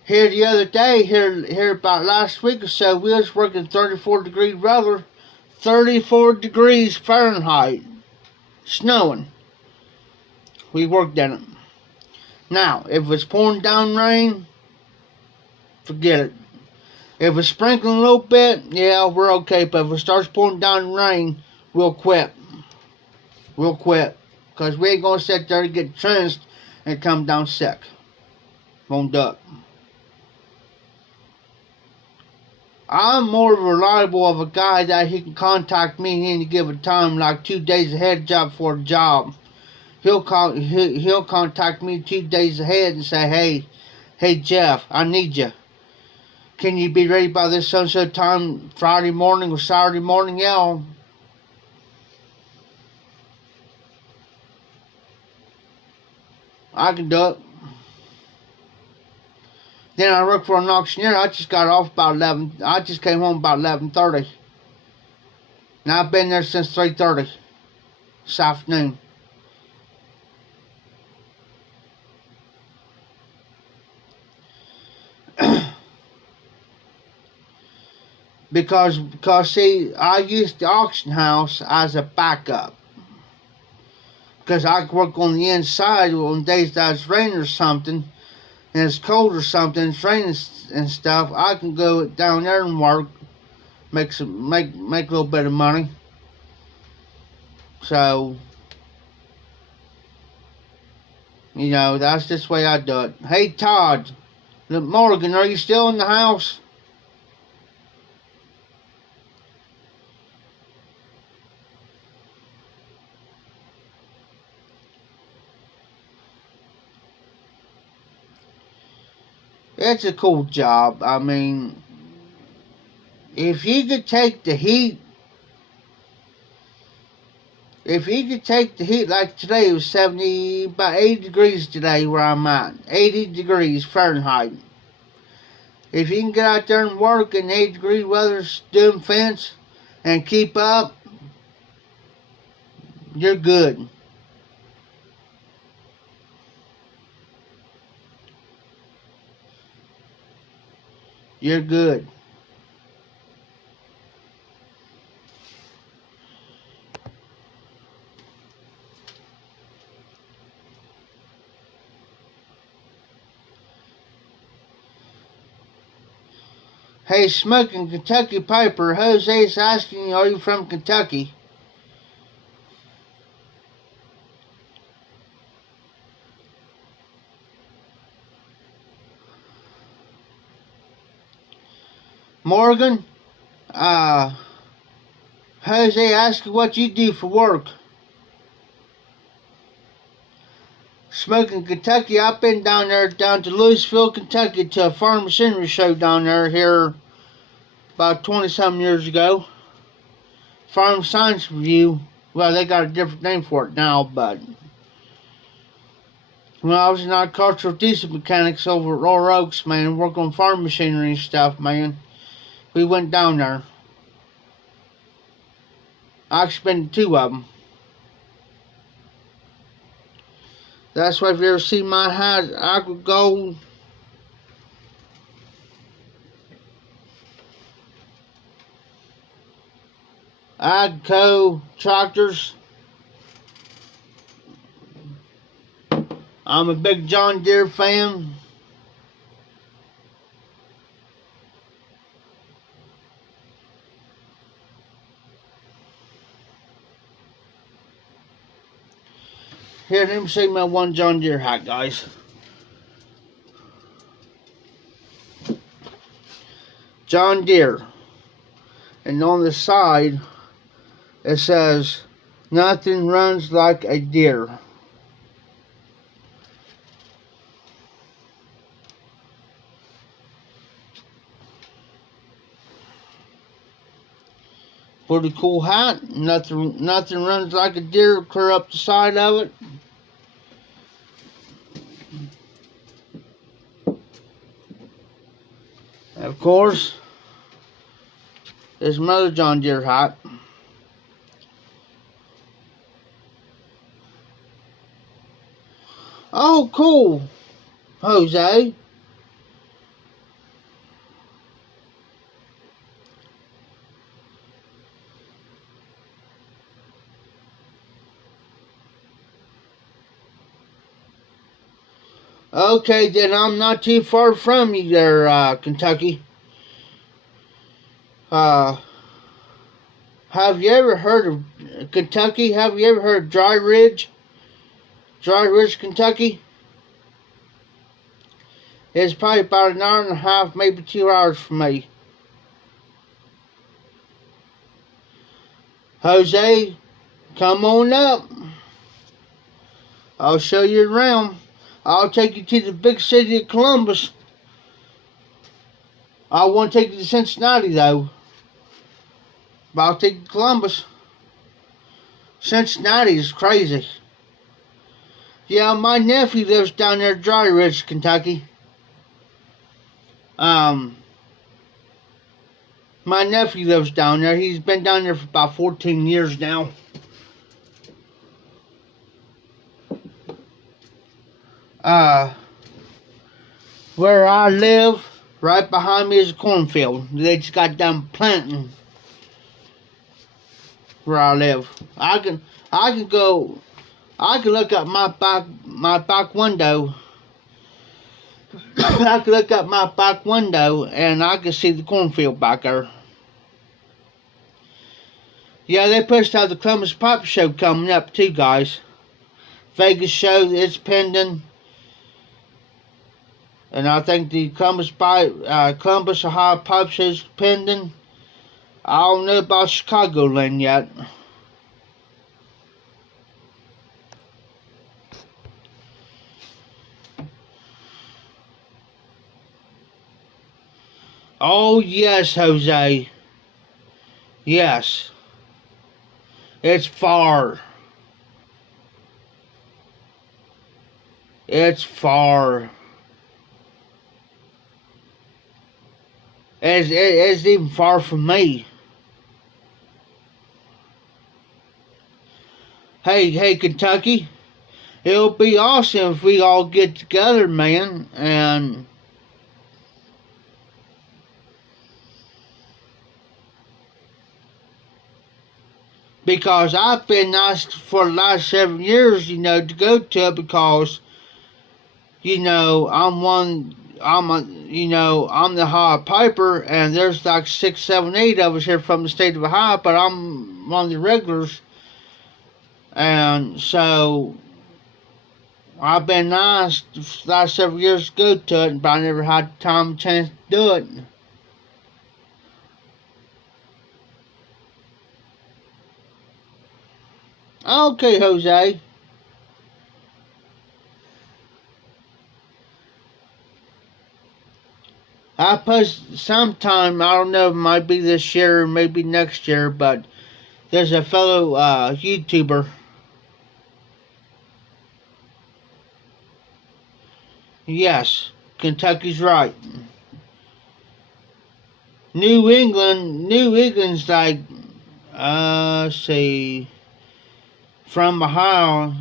Here the other day, here about last week or so, we was working 34-degree weather, 34 degrees Fahrenheit, snowing. We worked in it. Now, if it's pouring down rain, forget it. If it's sprinkling a little bit, yeah, we're okay. But if it starts pouring down rain, we'll quit. We'll quit. Because we ain't going to sit there and get trenched and come down sick. Won't do it. I'm more reliable of a guy that he can contact me in to give a time like 2 days ahead job for a job. He'll contact me 2 days ahead and say, hey Jeff, I need you. Can you be ready by this so time Friday morning or Saturday morning? Yeah. I can do it. Then I work for an auctioneer. I just got off about 11. I just came home about 11:30. Now I've been there since 3:30 this afternoon. Because see, I used the auction house as a backup. Because I work on the inside on days that it's raining or something, and it's cold or something, it's raining and stuff. I can go down there and work, make a little bit of money. So, you know, that's just the way I do it. Hey Todd, Morgan, are you still in the house? It's a cool job. I mean, if you could take the heat, like today it was 70, about 80 degrees today where I'm at, 80 degrees Fahrenheit. If you can get out there and work in 80-degree weather doing fence and keep up, you're good. You're good. Hey, Smoking Kentucky Piper, Jose's asking you, are you from Kentucky? Morgan, Jose asked you what you do for work. Smoking Kentucky, I've been down there, down to Louisville, Kentucky, to a farm machinery show down there here about 20-some years ago. Farm Science Review. Well, they got a different name for it now, but when I was in agricultural diesel mechanics over at Royal Oaks, man, working on farm machinery and stuff, man, we went down there. I expended 2 of them. That's why if you ever see my hat, aqua gold, Agco tractors. I'm a big John Deere fan. Here, let me see my one John Deere hat, guys. John Deere. And on the side, it says, nothing runs like a deer. Pretty cool hat. Nothing runs like a deer. Clear up the side of it. Of course, there's another John Deere hat. Oh, cool, Jose. Okay, then I'm not too far from you there, Kentucky. Have you ever heard of Kentucky? Have you ever heard of Dry Ridge? Dry Ridge, Kentucky? It's probably about an hour and a half, maybe 2 hours from me. Jose, come on up. I'll show you around. I'll take you to the big city of Columbus. I want to take you to Cincinnati, though. But I'll take you to Columbus. Cincinnati is crazy. Yeah, my nephew lives down there, Dry Ridge, Kentucky. My nephew lives down there. He's been down there for about 14 years now. Where I live, right behind me is a cornfield. They just got done planting where I live. I can look up my back window. I can look up my back window and I can see the cornfield back there. Yeah, they pushed out the Columbus Pipe Show coming up too, guys. Vegas show is pending. And I think the Columbus, Ohio Pipe Show is pending. I don't know about Chicagoland yet. Oh, yes, Jose. Yes. It's far. It's far. It's even far from me. Hey, Kentucky. It'll be awesome if we all get together, man, and because I've been asked for the last 7 years, to go to it because, I'm one I'm the Ohio Piper, and there's like 6, 7, 8 of us here from the state of Ohio, but I'm one of the regulars, and so I've been nice the last several years to go to it, but I never had time and chance to do it. Okay, Jose. I post sometime, I don't know, it might be this year or maybe next year, but there's a fellow YouTuber. Yes, Kentucky's right. New England's like, say, from Ohio,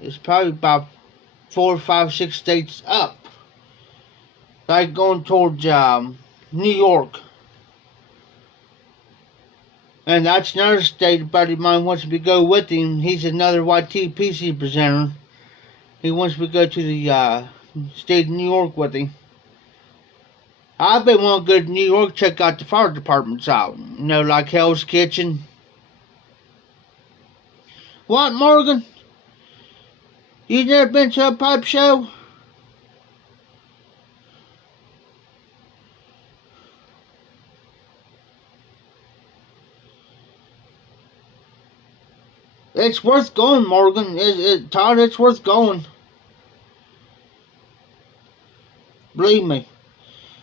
it's probably about 4, 5, 6 states up. Like going towards New York. And that's another state a buddy of mine wants me to go with him. He's another YTPC presenter. He wants me to go to the state of New York with him. I've been wanting to go to New York, check out the fire departments out. Like Hell's Kitchen. What, Morgan? You never been to a pipe show? It's worth going, Morgan. Todd, it's worth going. Believe me.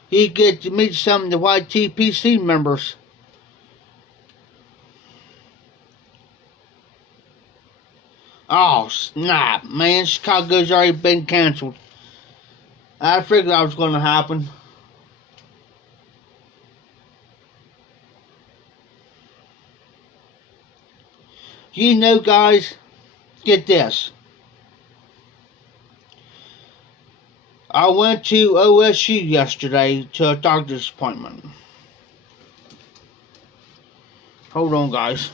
You get to meet some of the YTPC members. Oh, snap, man. Chicago's already been canceled. I figured that was going to happen. Guys, get this. I went to OSU yesterday to a doctor's appointment. Hold on, guys.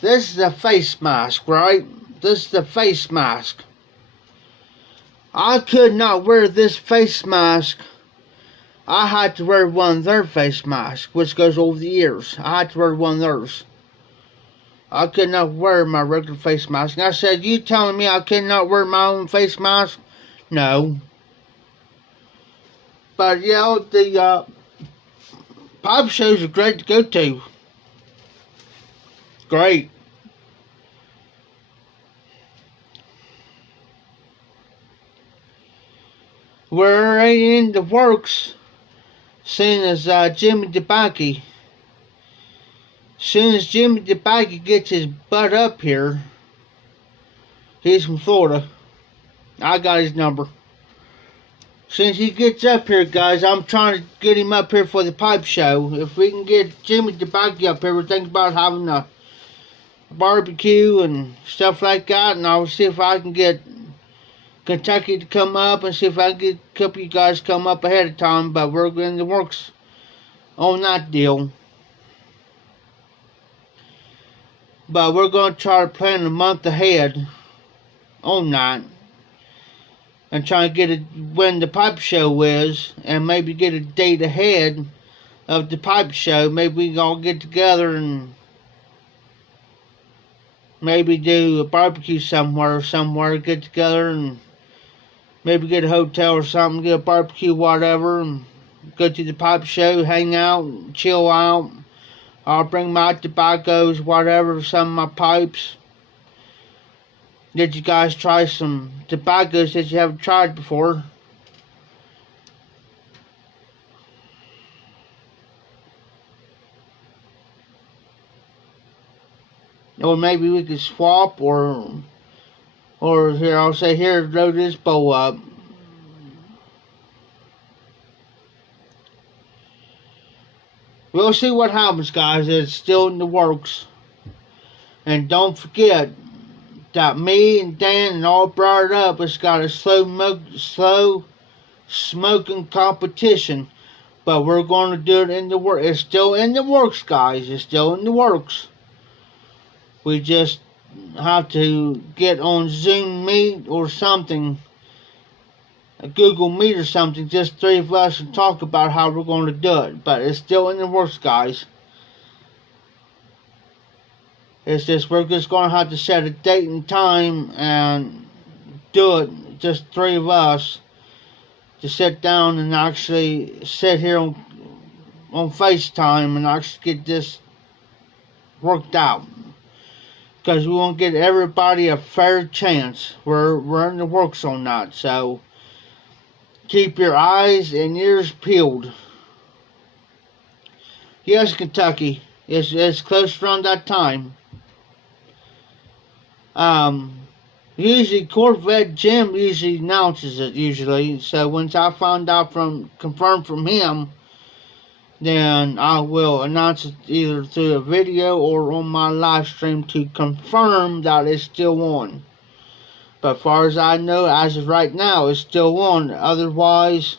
This is a face mask, right? This is the face mask. I could not wear this face mask. I had to wear one of their face masks, which goes over the ears. I had to wear one of theirs. I could not wear my regular face mask. And I said, you telling me I cannot wear my own face mask? No. But, the pipe shows are great to go to. Great. We're in the works, seeing as Jimmy DeBakey. Soon as Jimmy DeBakey gets his butt up here, he's from Florida. I got his number. Since he gets up here, guys, I'm trying to get him up here for the pipe show. If we can get Jimmy DeBakey up here, we're thinking about having a barbecue and stuff like that, and I'll see if I can get Kentucky to come up and see if I can get a couple of you guys to come up ahead of time, but we're in the works on that deal. But we're going to try to plan a month ahead on that and try to get it when the pipe show is, and maybe get a date ahead of the pipe show. Maybe we can all get together and maybe do a barbecue somewhere, get together and maybe get a hotel or something, get a barbecue, whatever, and go to the pipe show, hang out, chill out. I'll bring my tobaccos, whatever, some of my pipes. Did you guys try some tobaccos that you haven't tried before? Or maybe we could swap, or here, I'll say, here, load this bowl up. We'll see what happens, guys. It's still in the works. And don't forget that me and Dan and all brought it up. It's got a slow smoking competition. But we're going to do it in the works. It's still in the works, guys. It's still in the works. We just have to get on Zoom Meet or something a Google Meet or something, just three of us, and talk about how we're going to do it. But it's still in the works, guys. It's just we're just going to have to set a date and time and do it. Just three of us to sit down and actually sit here on FaceTime and actually get this worked out. Because we want to get everybody a fair chance. We're in the works on that. So keep your eyes and ears peeled. Yes, Kentucky. It's close around that time. Usually Corvette Jim usually announces it usually. So once I find out confirmed from him, then I will announce it either through a video or on my live stream to confirm that it's still on. But as far as I know, as of right now, it's still on. Otherwise,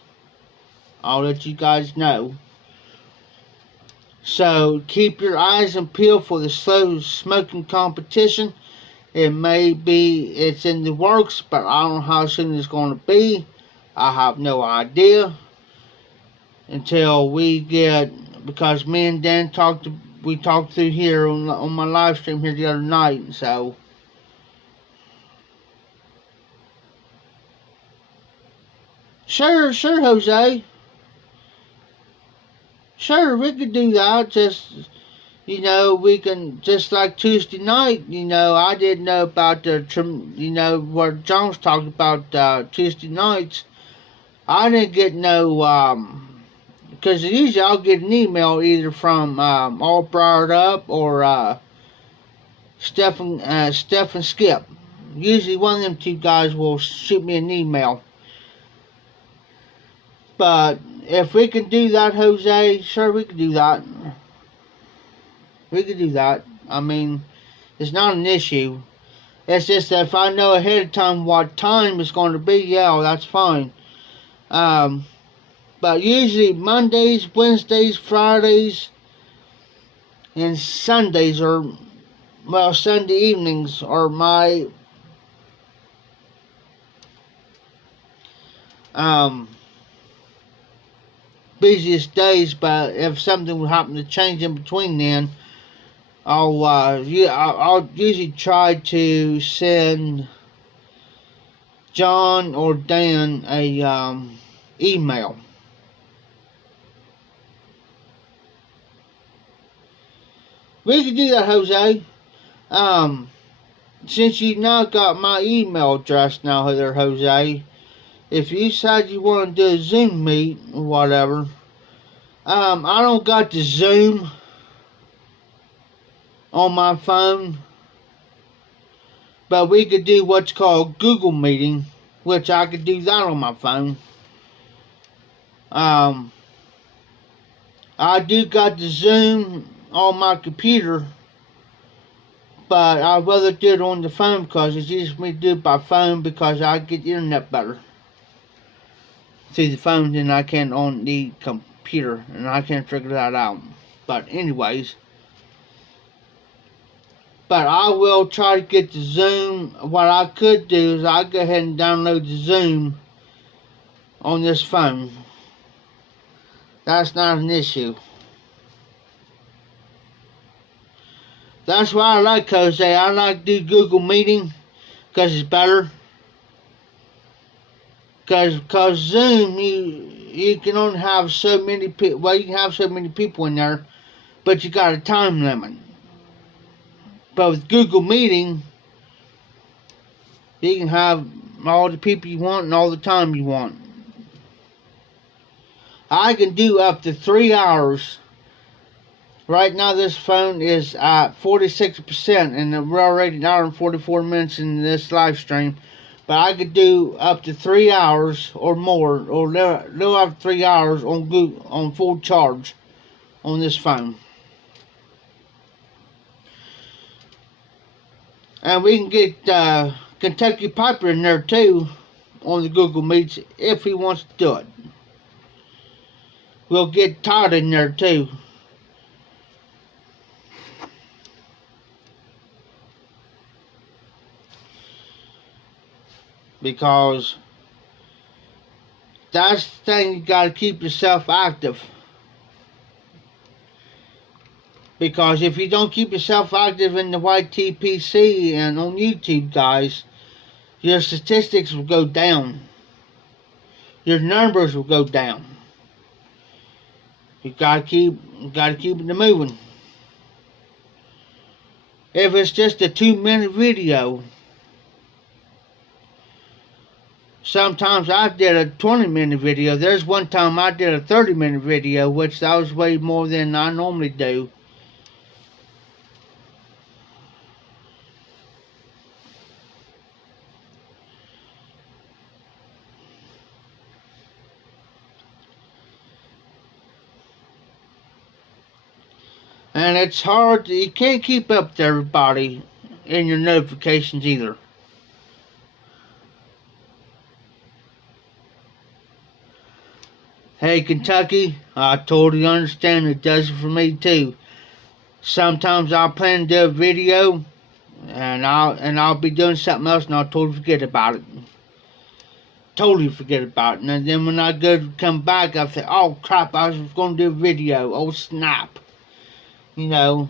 I'll let you guys know. So keep your eyes and peeled for the slow smoking competition. It may be it's in the works, but I don't know how soon it's going to be. I have no idea until we get, because me and Dan we talked through here on my live stream here the other night. So sure, Jose. Sure, we could do that. Just, we can, just like Tuesday night, I didn't know about what John's talking about Tuesday nights. I didn't get no, because usually I'll get an email either from All Briared Up or Steph and Skip. Usually one of them two guys will shoot me an email. But if we can do that, Jose, sure, we can do that. We could do that. I mean, it's not an issue. It's just that if I know ahead of time what time it's going to be, yeah, that's fine. But usually Mondays, Wednesdays, Fridays, and Sundays Sunday evenings are my busiest days. But if something would happen to change in between then, I'll usually try to send John or Dan a email. We can do that, Jose. Since you now got my email address now there, Jose, if you decide you want to do a Zoom meet or whatever, I don't got the Zoom on my phone, but we could do what's called Google Meeting, which I could do that on my phone. I do got the Zoom on my computer, but I'd rather do it on the phone because it's easier for me to do it by phone because I get the internet better through the phone than I can on the computer, and I can't figure that out. But anyways, but I will try to get the Zoom. What I could do is I go ahead and download the Zoom on this phone. That's not an issue. That's why I like Jose. I like to do Google Meeting because it's better. Because Zoom, you can only have so many people. Well, you can have so many people in there, but you got a time limit. But with Google Meeting, you can have all the people you want and all the time you want. I can do up to 3 hours. Right now this phone is at 46%, and we're already an hour and 44 minutes in this live stream. But I could do up to 3 hours or more, or little after 3 hours on full charge on this phone. And we can get Kentucky Piper in there too on the Google Meets if he wants to do it. We'll get Todd in there too. Because that's the thing, you gotta keep yourself active. Because if you don't keep yourself active in the YTPC and on YouTube, guys, your statistics will go down. Your numbers will go down. You gotta keep it moving. If it's just a 2-minute video, sometimes I did a 20-minute video. There's one time I did a 30-minute video, which that was way more than I normally do. And it's hard, you can't keep up with everybody in your notifications either. Hey Kentucky, I totally understand, it does it for me too. Sometimes I'll plan to do a video and I'll be doing something else and I'll totally forget about it. Totally forget about it. And then when I go to come back, I say, oh crap, I was going to do a video. Oh snap. You know.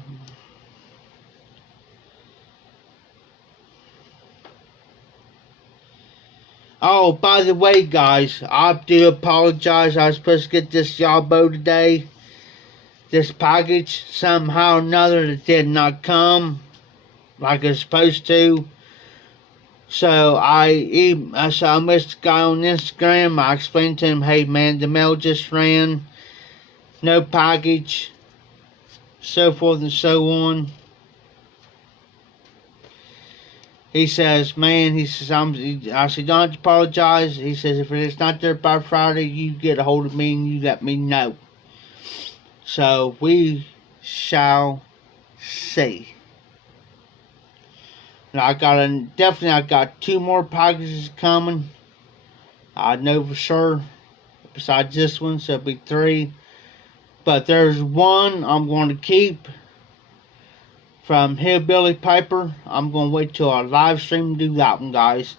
Oh, by the way, guys, I do apologize. I was supposed to get this Yabo today. This package, somehow or another, it did not come like it's supposed to. So I missed the guy on Instagram. I explained to him, hey man, the mail just ran. No package. So forth and so on. He says, man, he says, I said, don't have to apologize. He says, if it's not there by Friday, you get a hold of me and you let me know. So we shall see. And I got 2 more packages coming. I know for sure. Besides this one, so it'll be 3. But there's one I'm going to keep from Hillbilly Piper. I'm going to wait till I live stream to do that one, guys.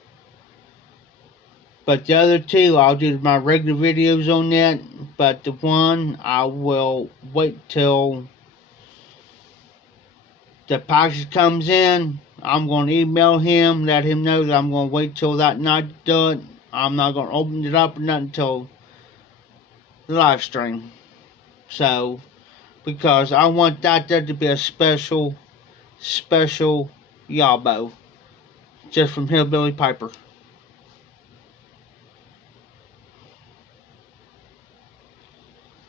But the other 2, I'll do my regular videos on that. But the one, I will wait till the package comes in. I'm going to email him, let him know that I'm going to wait till that night to do it. I'm not going to open it up or nothing until the live stream. So, because I want that there to be a special Yabo. Just from Hillbilly Piper.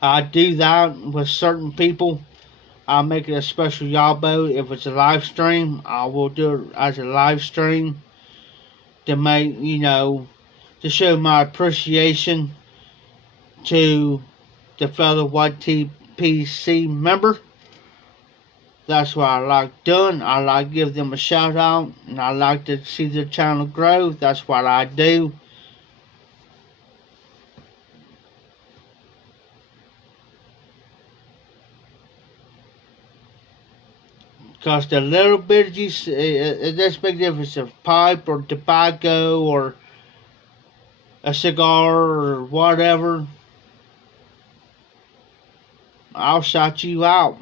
I do that with certain people. I'll make it a special Yabo. If it's a live stream, I will do it as a live stream. To make, you know, to show my appreciation to the fellow YTPC member. That's what I like doing. I like to give them a shout out, and I like to see their channel grow. That's what I do. Because the little bit you see, it doesn't make a difference if pipe or tobacco or a cigar or whatever. I'll shout you out.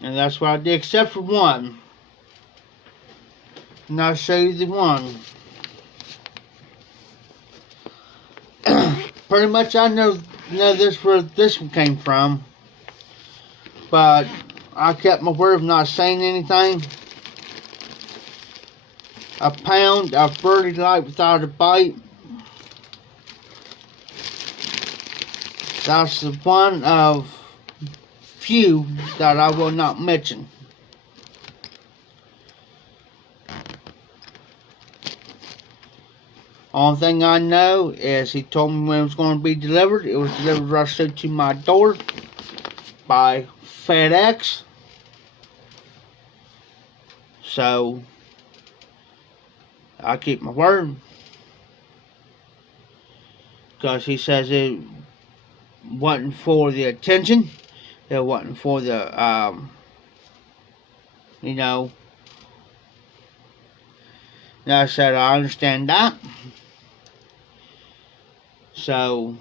And that's what I did, except for one. And I'll show you the one. Pretty much I know this where this one came from. But I kept my word of not saying anything. A pound of birdie light without a bite. That's the one of few that I will not mention. Only thing I know is he told me when it was going to be delivered. It was delivered right straight to my door by FedEx. So I keep my word, because he says it wasn't for the attention, it wasn't for the you know, And I said, I understand that. So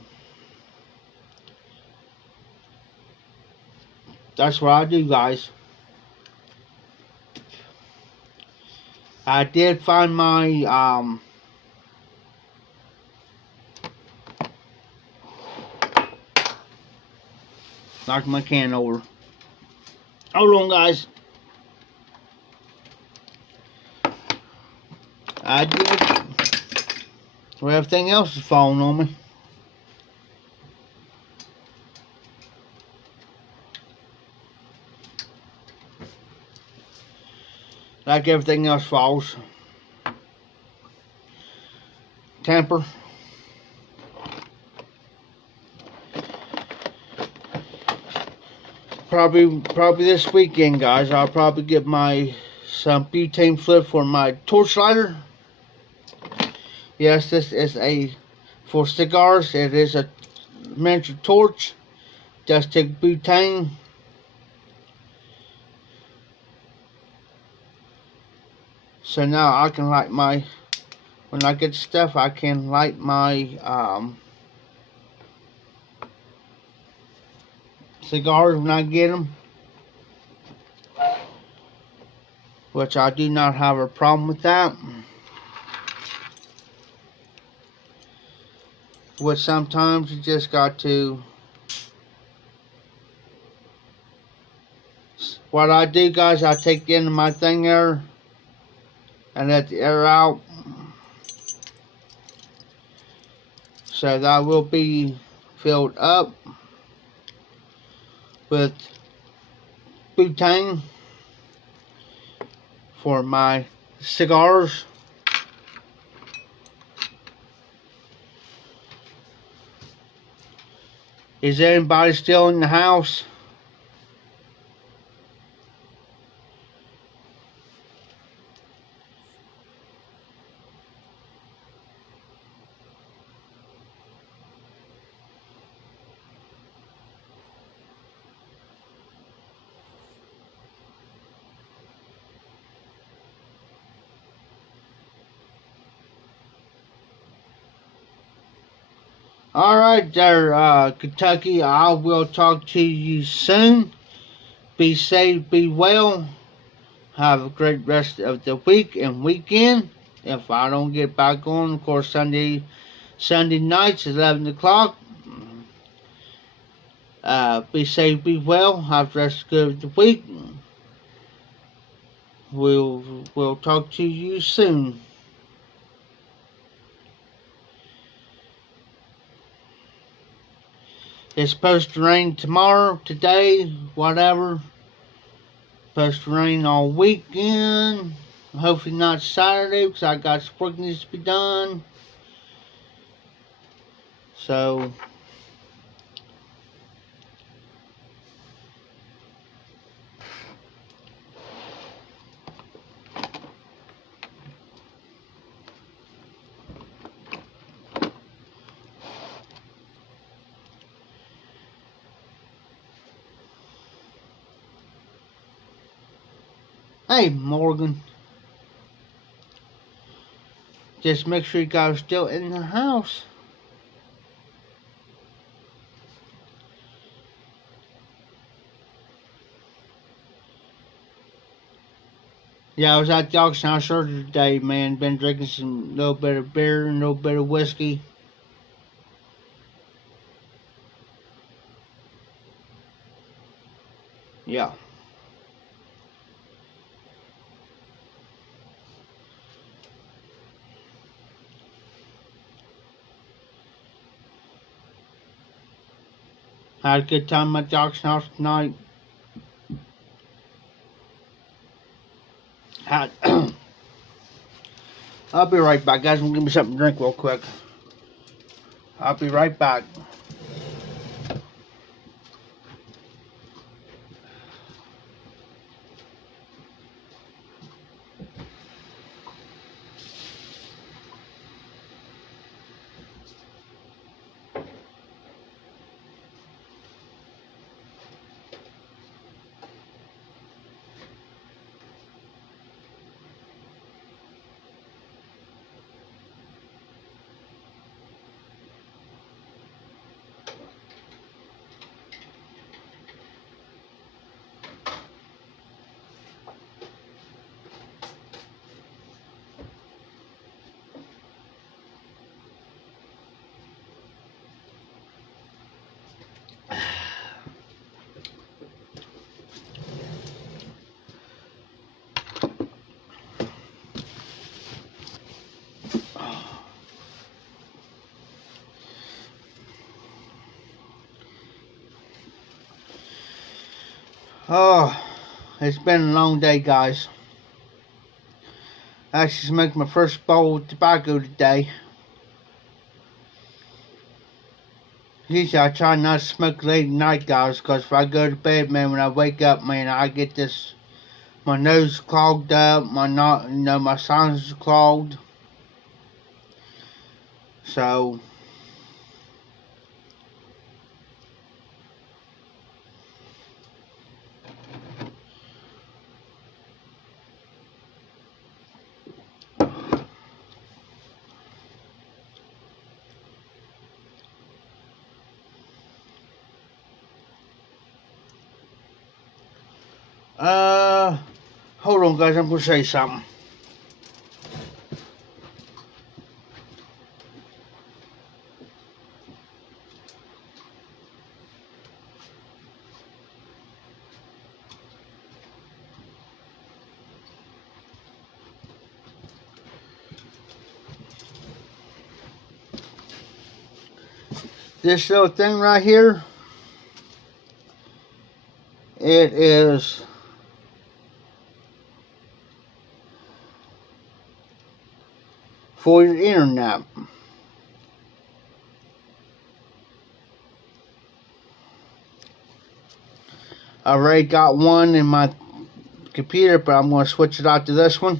that's what I do, guys. I did find my knocked my can over. Hold on, guys. I did. Well, everything else is falling on me. Like everything else falls. Temper. Probably this weekend, guys. I'll probably get some butane fluid for my torch lighter. Yes, this is for cigars. It is a miniature torch. Just take butane. So now I can light when I get stuff, I can light my cigars when I get them. Which I do not have a problem with that. Which sometimes you just got to. What I do, guys, I take the end of my thing there and let the air out. So that will be filled up with butane for my cigars. Is anybody still in the house? Alright there, Kentucky. I will talk to you soon. Be safe, be well. Have a great rest of the week and weekend. If I don't get back on, of course, Sunday nights, 11 o'clock. Be safe, be well. Have the rest of the week. We'll talk to you soon. It's supposed to rain tomorrow, today, whatever. Supposed to rain all weekend. Hopefully not Saturday because I got some work needs to be done. So hey, Morgan. Just make sure you guys are still in the house. Yeah, I was at the auction house earlier today, man. Been drinking some little bit of beer and a little bit of whiskey. Yeah. Had a good time at the auction house tonight. I'll be right back, guys. Give me something to drink real quick. I'll be right back. Oh, it's been a long day, guys. I actually smoked my first bowl of tobacco today. Usually I try not to smoke late at night, guys, because if I go to bed, man, when I wake up, man, I get this, my nose clogged up, my sinuses clogged. So, hold on, guys, I'm going to say something. This little thing right here, it is for your internet. I already got one in my computer, but I'm going to switch it out to this one.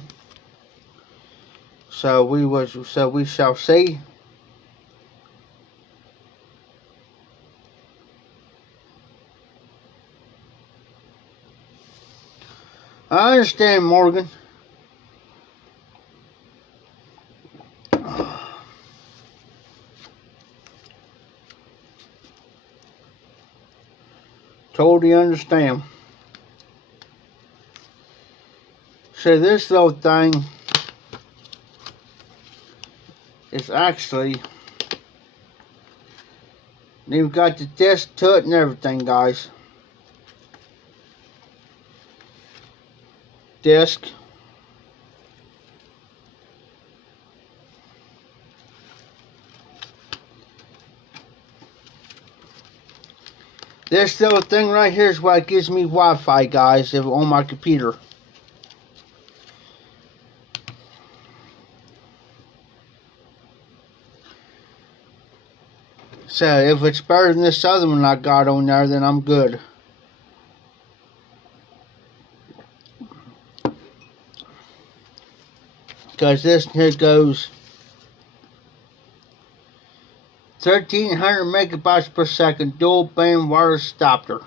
So we shall see. I understand, Morgan. Totally understand. So this little thing is actually, you've got the disc to it and everything, guys. Disc. This little thing right here is what gives me Wi-Fi, guys, on my computer. So if it's better than this other one I got on there, then I'm good. Because this here goes 1300 megabytes per second, dual band wireless adapter.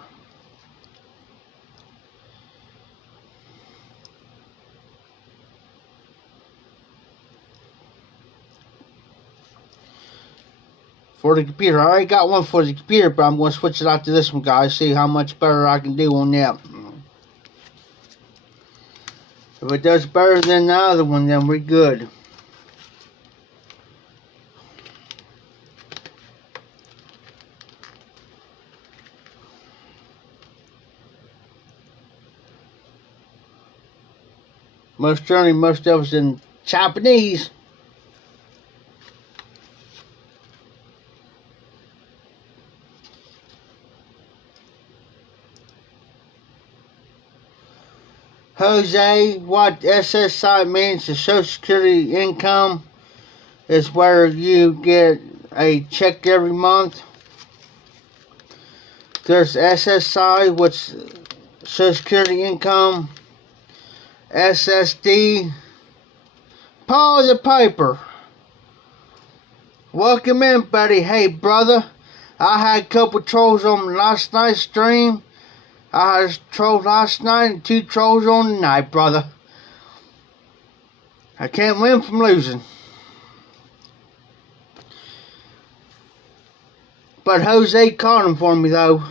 For the computer, I already got one for the computer, but I'm going to switch it out to this one, guys. See how much better I can do on that. If it does better than the other one, then we're good. Most of us in Japanese. Jose, what SSI means, the Social Security income, is where you get a check every month. There's SSI, which Social Security income. SSD. Paul the Piper. Welcome in, buddy. Hey, brother. I had a couple trolls on last night's stream. I had a troll last night and 2 trolls on tonight, brother. I can't win from losing. But Jose caught him for me, though.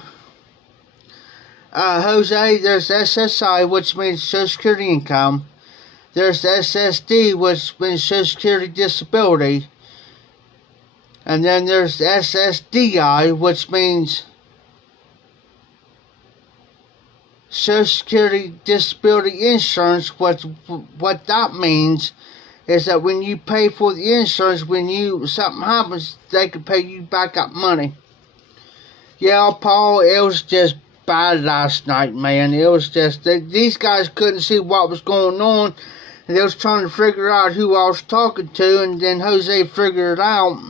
Jose, there's SSI, which means Social Security income. There's SSD, which means Social Security disability. And then there's SSDI, which means Social Security Disability Insurance. What that means is that when you pay for the insurance, when something happens, they can pay you back up money. Yeah, Paul, it was just bad last night, man. It was just that these guys couldn't see what was going on. And they was trying to figure out who I was talking to, and then Jose figured out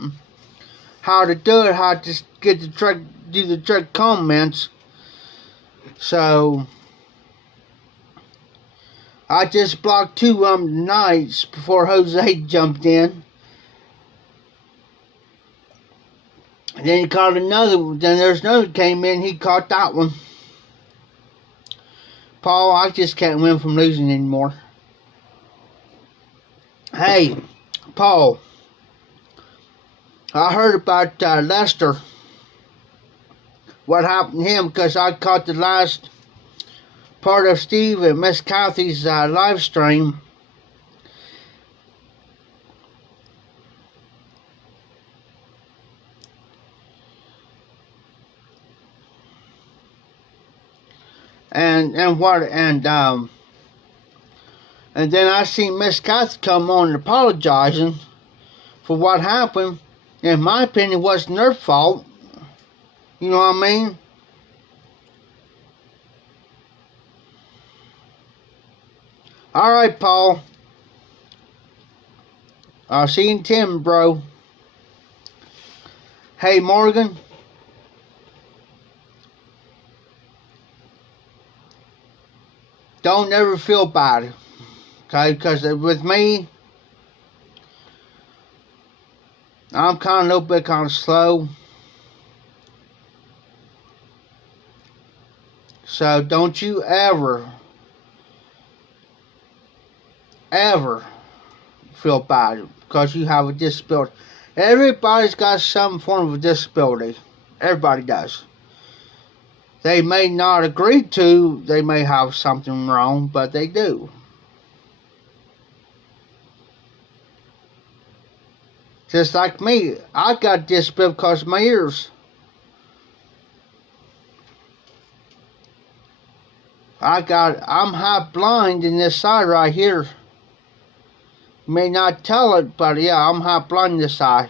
how to do it, how to get the direct, do the direct comments. So I just blocked 2 of them tonight before Jose jumped in. And then he caught another one. Then there's another that came in. He caught that one. Paul, I just can't win from losing anymore. Hey, Paul. I heard about Lester. What happened to him, because I caught the last part of Steve and Miss Kathy's live stream. And then I seen Miss Kathy come on and apologizing for what happened. In my opinion, it wasn't their fault. You know what I mean? Alright, Paul. I'll see you in 10, bro. Hey, Morgan. Don't ever feel bad. Okay? Because with me, I'm kind of a little bit kind of slow. So don't you ever feel bad because you have a disability. Everybody's got some form of a disability. Everybody does. They may not agree to, they may have something wrong, but they do. Just like me, I got disability because of my ears. I'm half blind in this side right here. You may not tell it, but yeah, I'm half blind in this eye.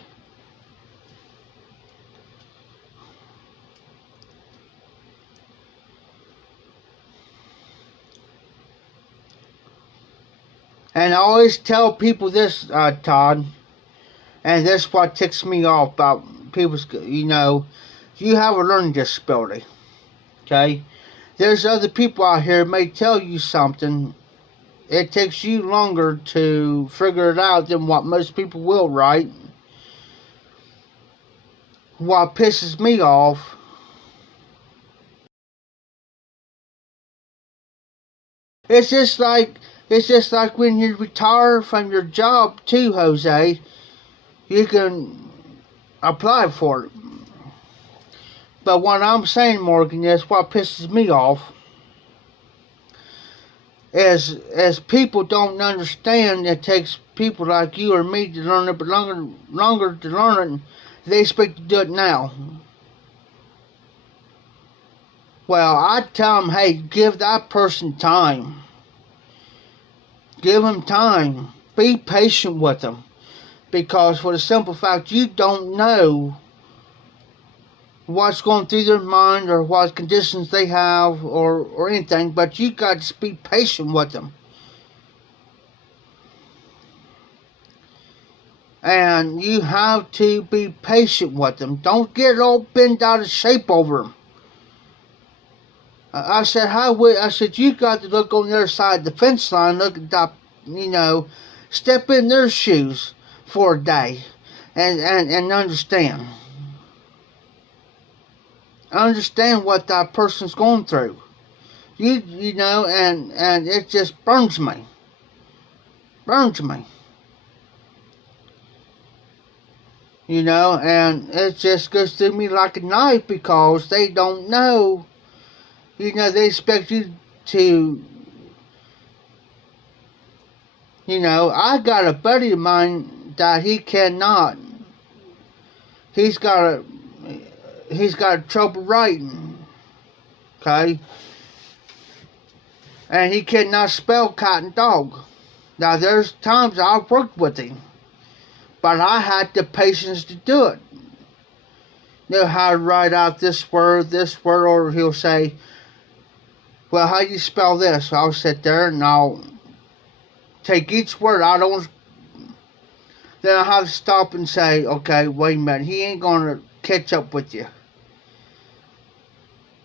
And I always tell people this, Todd, and this is what ticks me off about people's, you know, you have a learning disability, okay? There's other people out here may tell you something. It takes you longer to figure it out than what most people will, right? What pisses me off it's just like when you retire from your job too, Jose, you can apply for it. But what I'm saying, Morgan, is what pisses me off is people don't understand it takes people like you or me to learn it, but longer to learn it, they expect to do it now. Well, I tell them, hey, give that person time. Give them time. Be patient with them. Because for the simple fact, you don't know what's going through their mind or what conditions they have or anything, but you got to be patient with them. And you have to be patient with them. Don't get all bent out of shape over them. I said, you got to look on their side of the fence line, look at that, step in their shoes for a day and understand. Understand what that person's going through. You know, and it just burns me. Burns me. You know, and it just goes through me like a knife because they don't know. You know, they expect you to, I got a buddy of mine that he cannot. He's got trouble writing, okay? And he cannot spell cat and dog. Now, there's times I've worked with him, but I had the patience to do it. Know how to write out this word, or he'll say, well, how do you spell this? I'll sit there and I'll take each word. Then I have to stop and say, okay, wait a minute. He ain't going to catch up with you.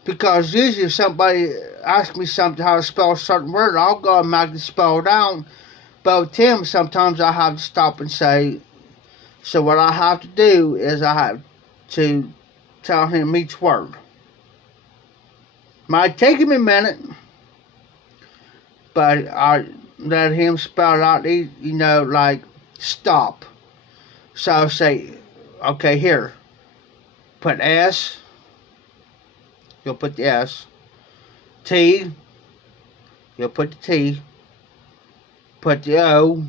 Because usually if somebody asks me something, how to spell a certain word, I'll go and make it spell it out. But with him, sometimes I have to stop and say, so what I have to do is I have to tell him each word. Might take him a minute, but I let him spell it out, like stop. So I'll say, okay, here, put S, you'll put the S, T, you'll put the T, put the O,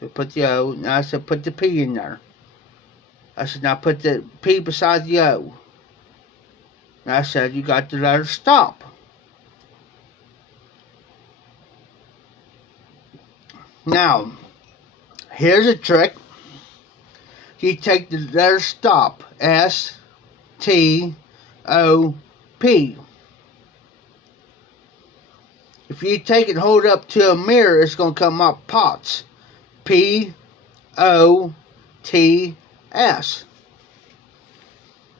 you'll put the O. Now I said put the P in there. I said now put the P beside the O. And I said you got the letter stop. Now, here's a trick. You take the letter stop, S, T, O, P. If you take it and hold it up to a mirror, it's going to come up POTS. P, O, T, S.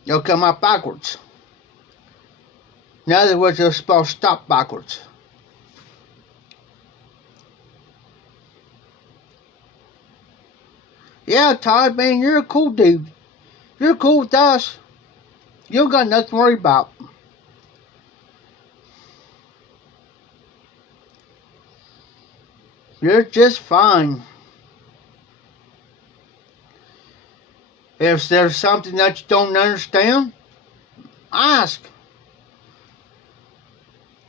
It'll come up backwards. In other words, it'll spell stop backwards. Yeah, Todd, man, you're a cool dude. You're cool with us. You don't got nothing to worry about. You're just fine. If there's something that you don't understand, ask.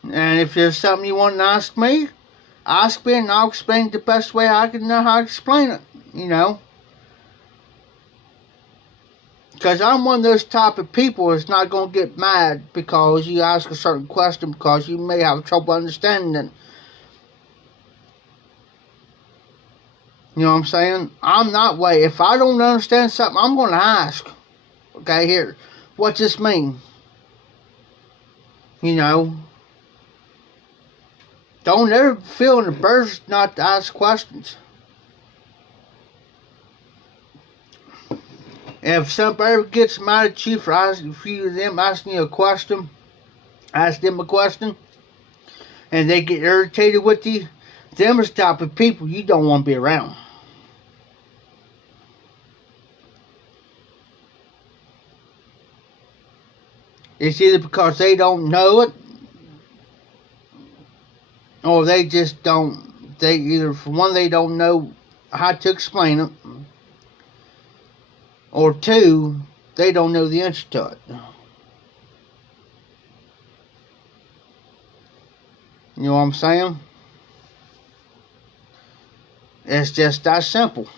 And if there's something you want to ask me and I'll explain it the best way I can know how to explain it, Because I'm one of those type of people that's not going to get mad because you ask a certain question because you may have trouble understanding it. You know what I'm saying? I'm that way. If I don't understand something, I'm going to ask. Okay, here. What's this mean? Don't ever feel in the burst not to ask questions. If somebody ever gets mad at you for asking you a question, ask them a question, and they get irritated with you, them are the type of people you don't want to be around. It's either because they don't know it, or they just don't. For one, they don't know how to explain it, or two, they don't know the answer to it. You know what I'm saying? It's just that simple.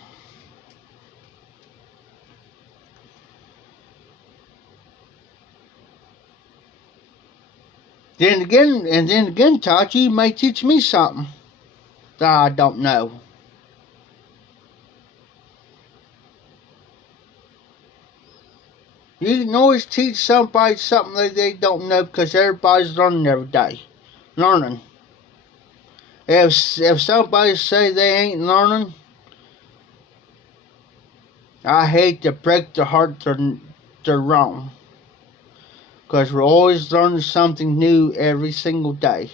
Then again, Tachi, you may teach me something that I don't know. You can always teach somebody something that they don't know because everybody's learning every day. Learning. If somebody say they ain't learning, I hate to break their heart they're wrong. Because we're always learning something new every single day.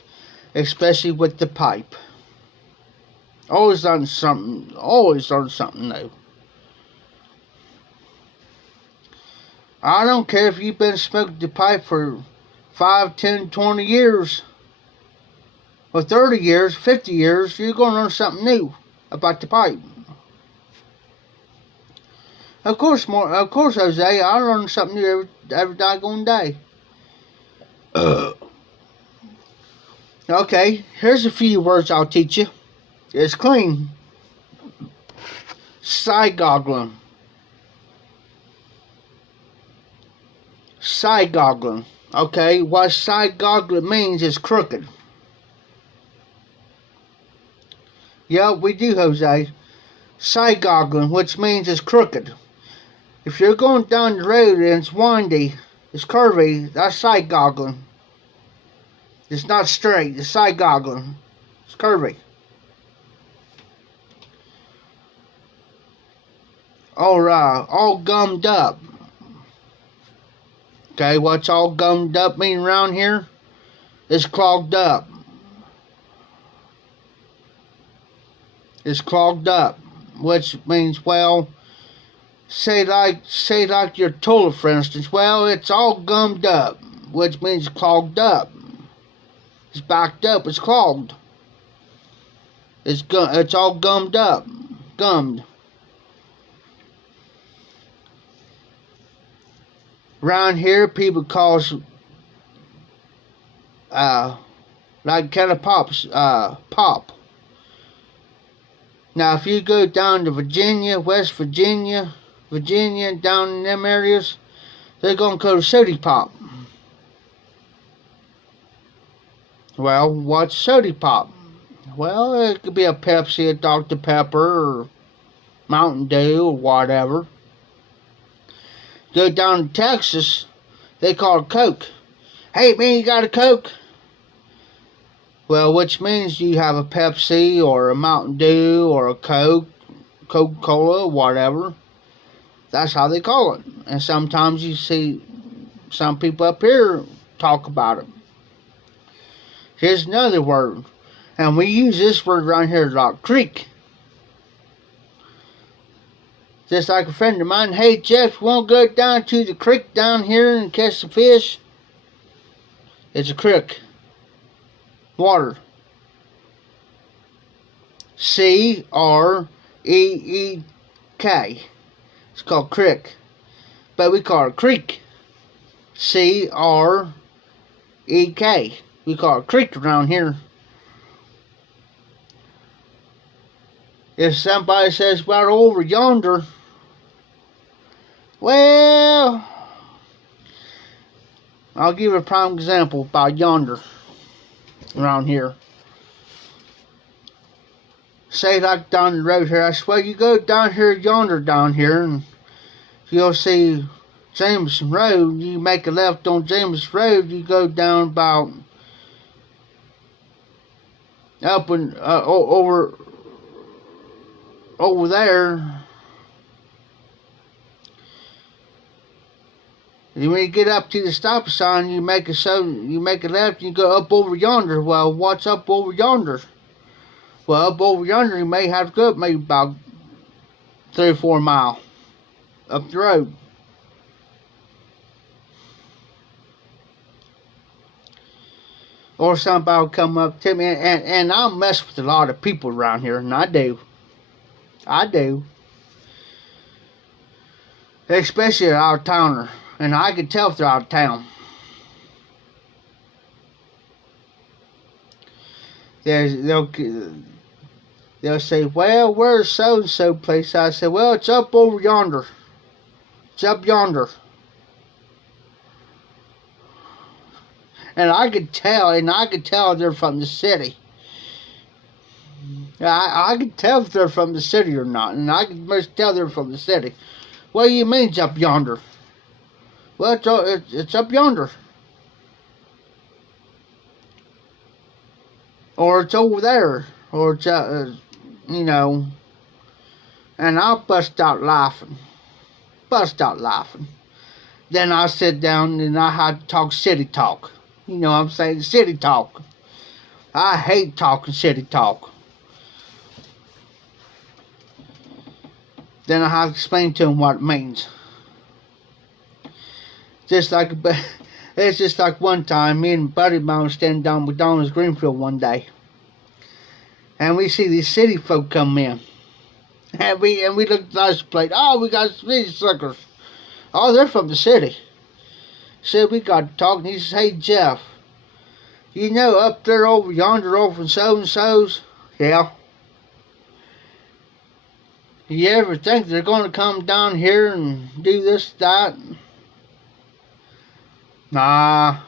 Especially with the pipe. Always learn something new. I don't care if you've been smoking the pipe for 5, 10, 20 years. Or 30 years, 50 years, you're going to learn something new about the pipe. Of course, Jose, I learn something new every doggone day. Okay, here's a few words I'll teach you. It's clean. Side goggling. Side goggling. Okay, what side goggling means is crooked. Yeah, we do, Jose. Side goggling, which means it's crooked. If you're going down the road and it's windy, it's curvy, that's side goggling. It's not straight. It's side goggling. It's curvy. All gummed up. Okay, what's all gummed up mean around here? It's clogged up. It's clogged up, which means, well, say like your toilet, for instance. Well, it's all gummed up, which means clogged up. It's backed up. It's clogged. It's all gummed up, gummed. Around here, people calls like kind of pop. Now, if you go down to Virginia, West Virginia, down in them areas, they're gonna call it soda pop. Well, what's soda pop? Well, it could be a Pepsi, a Dr. Pepper, or Mountain Dew, or whatever. Go down to Texas, they call it Coke. Hey man, you got a Coke? Well, which means you have a Pepsi or a Mountain Dew or a Coke, Coca-Cola, whatever. That's how they call it. And sometimes you see some people up here talk about it. Here's another word. And we use this word around here a lot. Creek. Just like a friend of mine, hey Jeff, you want to go down to the creek down here and catch some fish? It's a creek. Water. C-R-E-E-K. It's called creek. But we call it creek. C-R-E-K. We call it creek around here. If somebody says, well, over yonder, well, I'll give a prime example about yonder around here. Say like down the road here, I swear you go down here, yonder down here, and you'll see Jameson Road. You make a left on Jameson Road, you go down about up and over there. And when you get up to the stop sign, you make a left and you go up over yonder. Well, what's up over yonder? Well, up over yonder, you may have to go up maybe about 3 or 4 miles up the road. Or somebody will come up to me, and I'll mess with a lot of people around here, and I do. Especially an out-of-towner. And I can tell if they're out of town. They'll say, well, where's so-and-so place? I say, well, it's up over yonder. It's up yonder. And I could tell they're from the city. I can tell if they're from the city or not. And I can most tell they're from the city. What do you mean it's up yonder? Well, it's up yonder. Or it's over there. Or it's, you know. And I'll bust out laughing. Then I sit down and I had to talk city talk. You know what I'm saying? City talk. I hate talking city talk. Then I have to explain to them what it means. It's just like one time, me and a buddy of mine was standing down McDonald's Greenfield one day. And we see these city folk come in. And we looked at the license plate. Oh, we got these suckers. Oh, they're from the city. So we got to talking. He says, hey, Jeff, you know up there over yonder over in so-and-so's? Yeah. You ever think they're going to come down here and do this, that? Nah.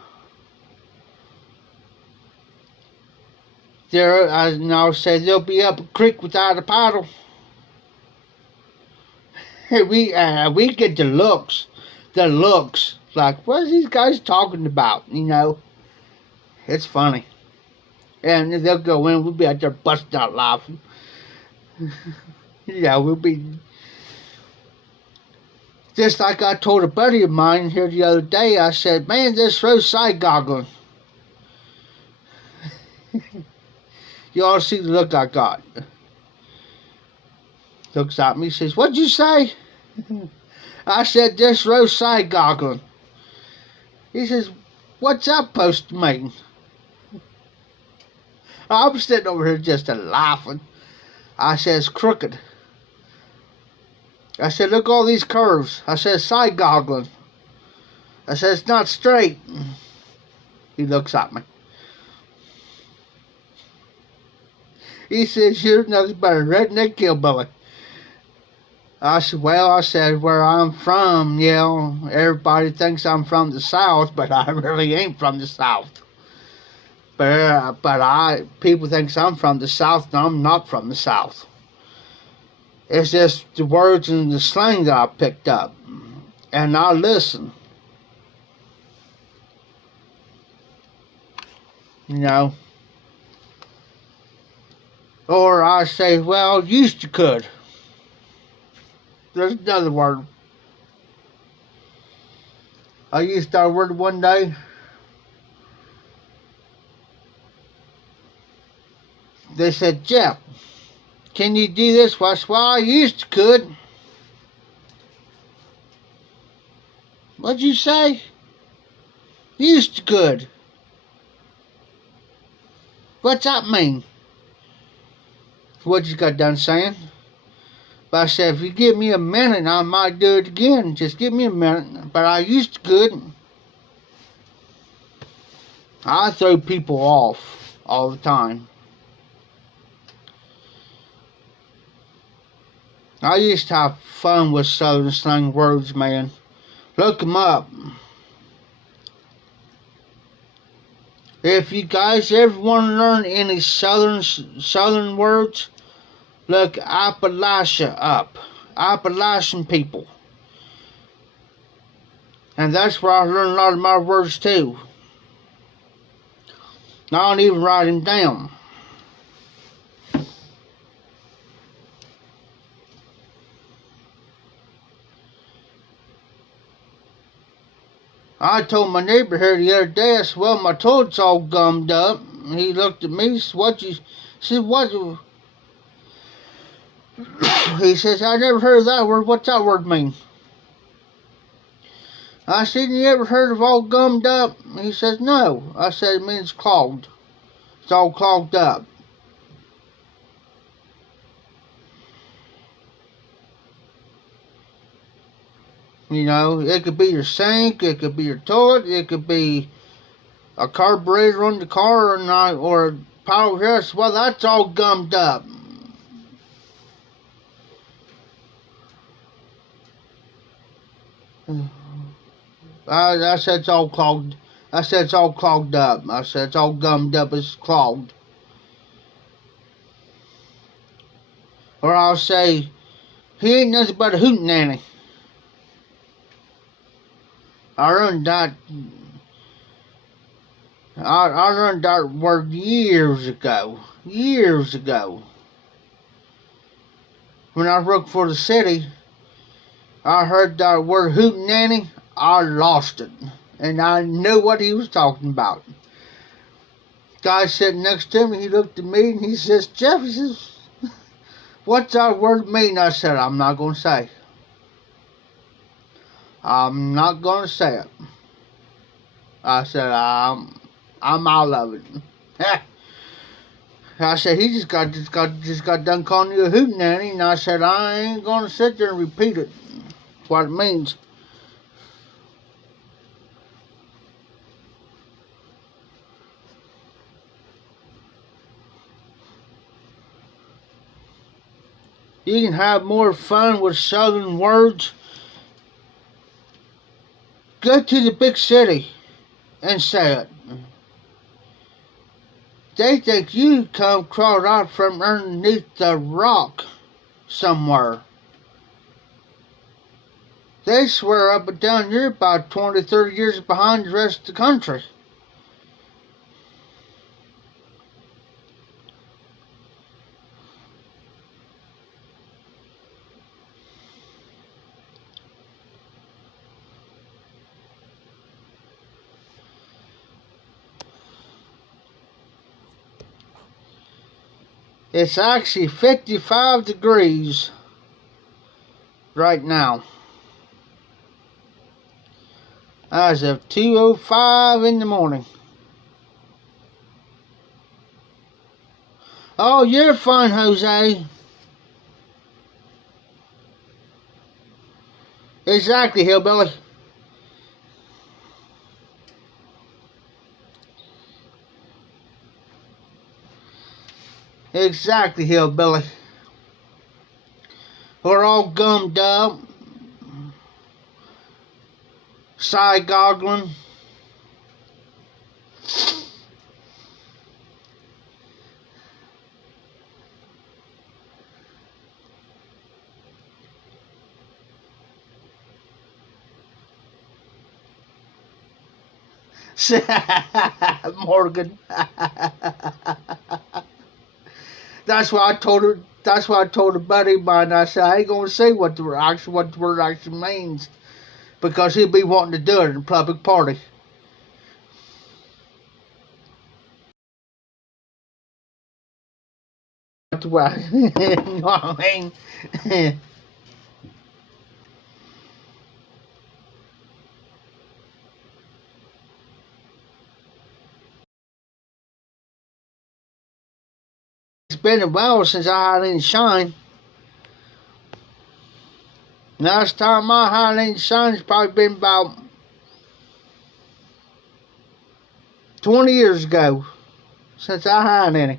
I'll say they'll be up a creek without a paddle. We get the looks. Like, what are these guys talking about, you know? It's funny. And they'll go in, we'll be out there busting out laughing. Yeah, we'll be... Just like I told a buddy of mine here the other day, I said, man, this road's side goggling. You ought to see the look I got. Looks at me, says, what'd you say? I said, this road's side goggling. He says, what's that supposed to mean? I'm sitting over here just laughing. I said, it's crooked. I said, look at all these curves. I said, side goggling. I said, it's not straight. He looks at me. He says, you're nothing but a redneck hillbilly. I said, well, I said, where I'm from, everybody thinks I'm from the South, but I really ain't from the South. But people think I'm from the South, and I'm not from the South. It's just the words and the slang that I picked up. And I listen. You know. Or I say, well, used to could. There's another word. I used that word one day. They said, Jeff, can you do this? Well, I used to could. What'd you say? Used to could. What's that mean? What you got done saying? But I said, if you give me a minute, I might do it again. Just give me a minute. But I used to could. I throw people off all the time. I used to have fun with Southern slang words, man. Look them up. If you guys ever want to learn any Southern words, look Appalachia up. Appalachian people. And that's where I learned a lot of my words too. I don't even write them down. I told my neighbor here the other day, I said, well, my toilet's all gummed up. And he looked at me, he said, what? He says, I never heard of that word. What's that word mean? I said, you ever heard of all gummed up? He says, no. I said, it means clogged. It's all clogged up. You know, it could be your sink, it could be your toilet, it could be a carburetor on the car or a power heater. Well, that's all gummed up. I said it's all clogged. I said it's all clogged up. I said it's all gummed up. It's clogged. Or I'll say, he ain't nothing but a hootenanny. I learned that word years ago. Years ago. When I worked for the city, I heard that word hootenanny. I lost it. And I knew what he was talking about. Guy sitting next to me, he looked at me and he says, Jeff, he says, what's that word mean? I said, I'm not going to say. I'm not going to say it. I said, I'm out of it. I said, he just got done calling you a hootenanny, and I said, I ain't going to sit there and repeat it. What it means. You can have more fun with Southern words. Go to the big city and say it. They think you come crawled out from underneath the rock somewhere. They swear up and down you're about 20, 30 years behind the rest of the country. It's actually 55 degrees right now. As of 2:05 in the morning. Oh, you're fine, Jose. Exactly, hillbilly. Exactly, hillbilly. We're all gummed up, side goggling. Morgan. That's why I told her. That's why I told a buddy of mine. I said I ain't gonna say what the word actually means, because he'll be wanting to do it in a public party. You know what I mean? It's been a while since I had any shine. Last time I had any shine's probably been about 20 years ago since I had any.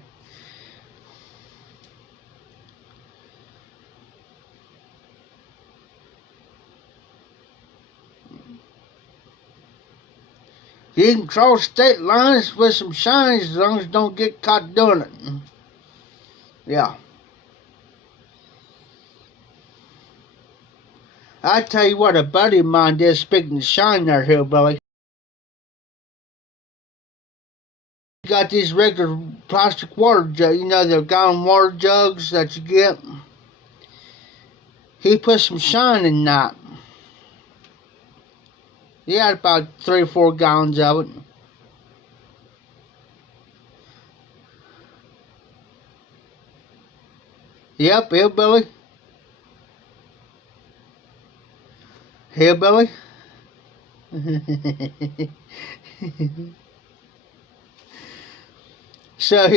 You can cross state lines with some shines as long as you don't get caught doing it. Yeah. I tell you what, a buddy of mine did, speaking of shine there, hillbilly. He got these regular plastic water jugs, you know, the gallon water jugs that you get. He put some shine in that. He had about 3 or 4 gallons of it. Yep, hillbilly. Hillbilly. So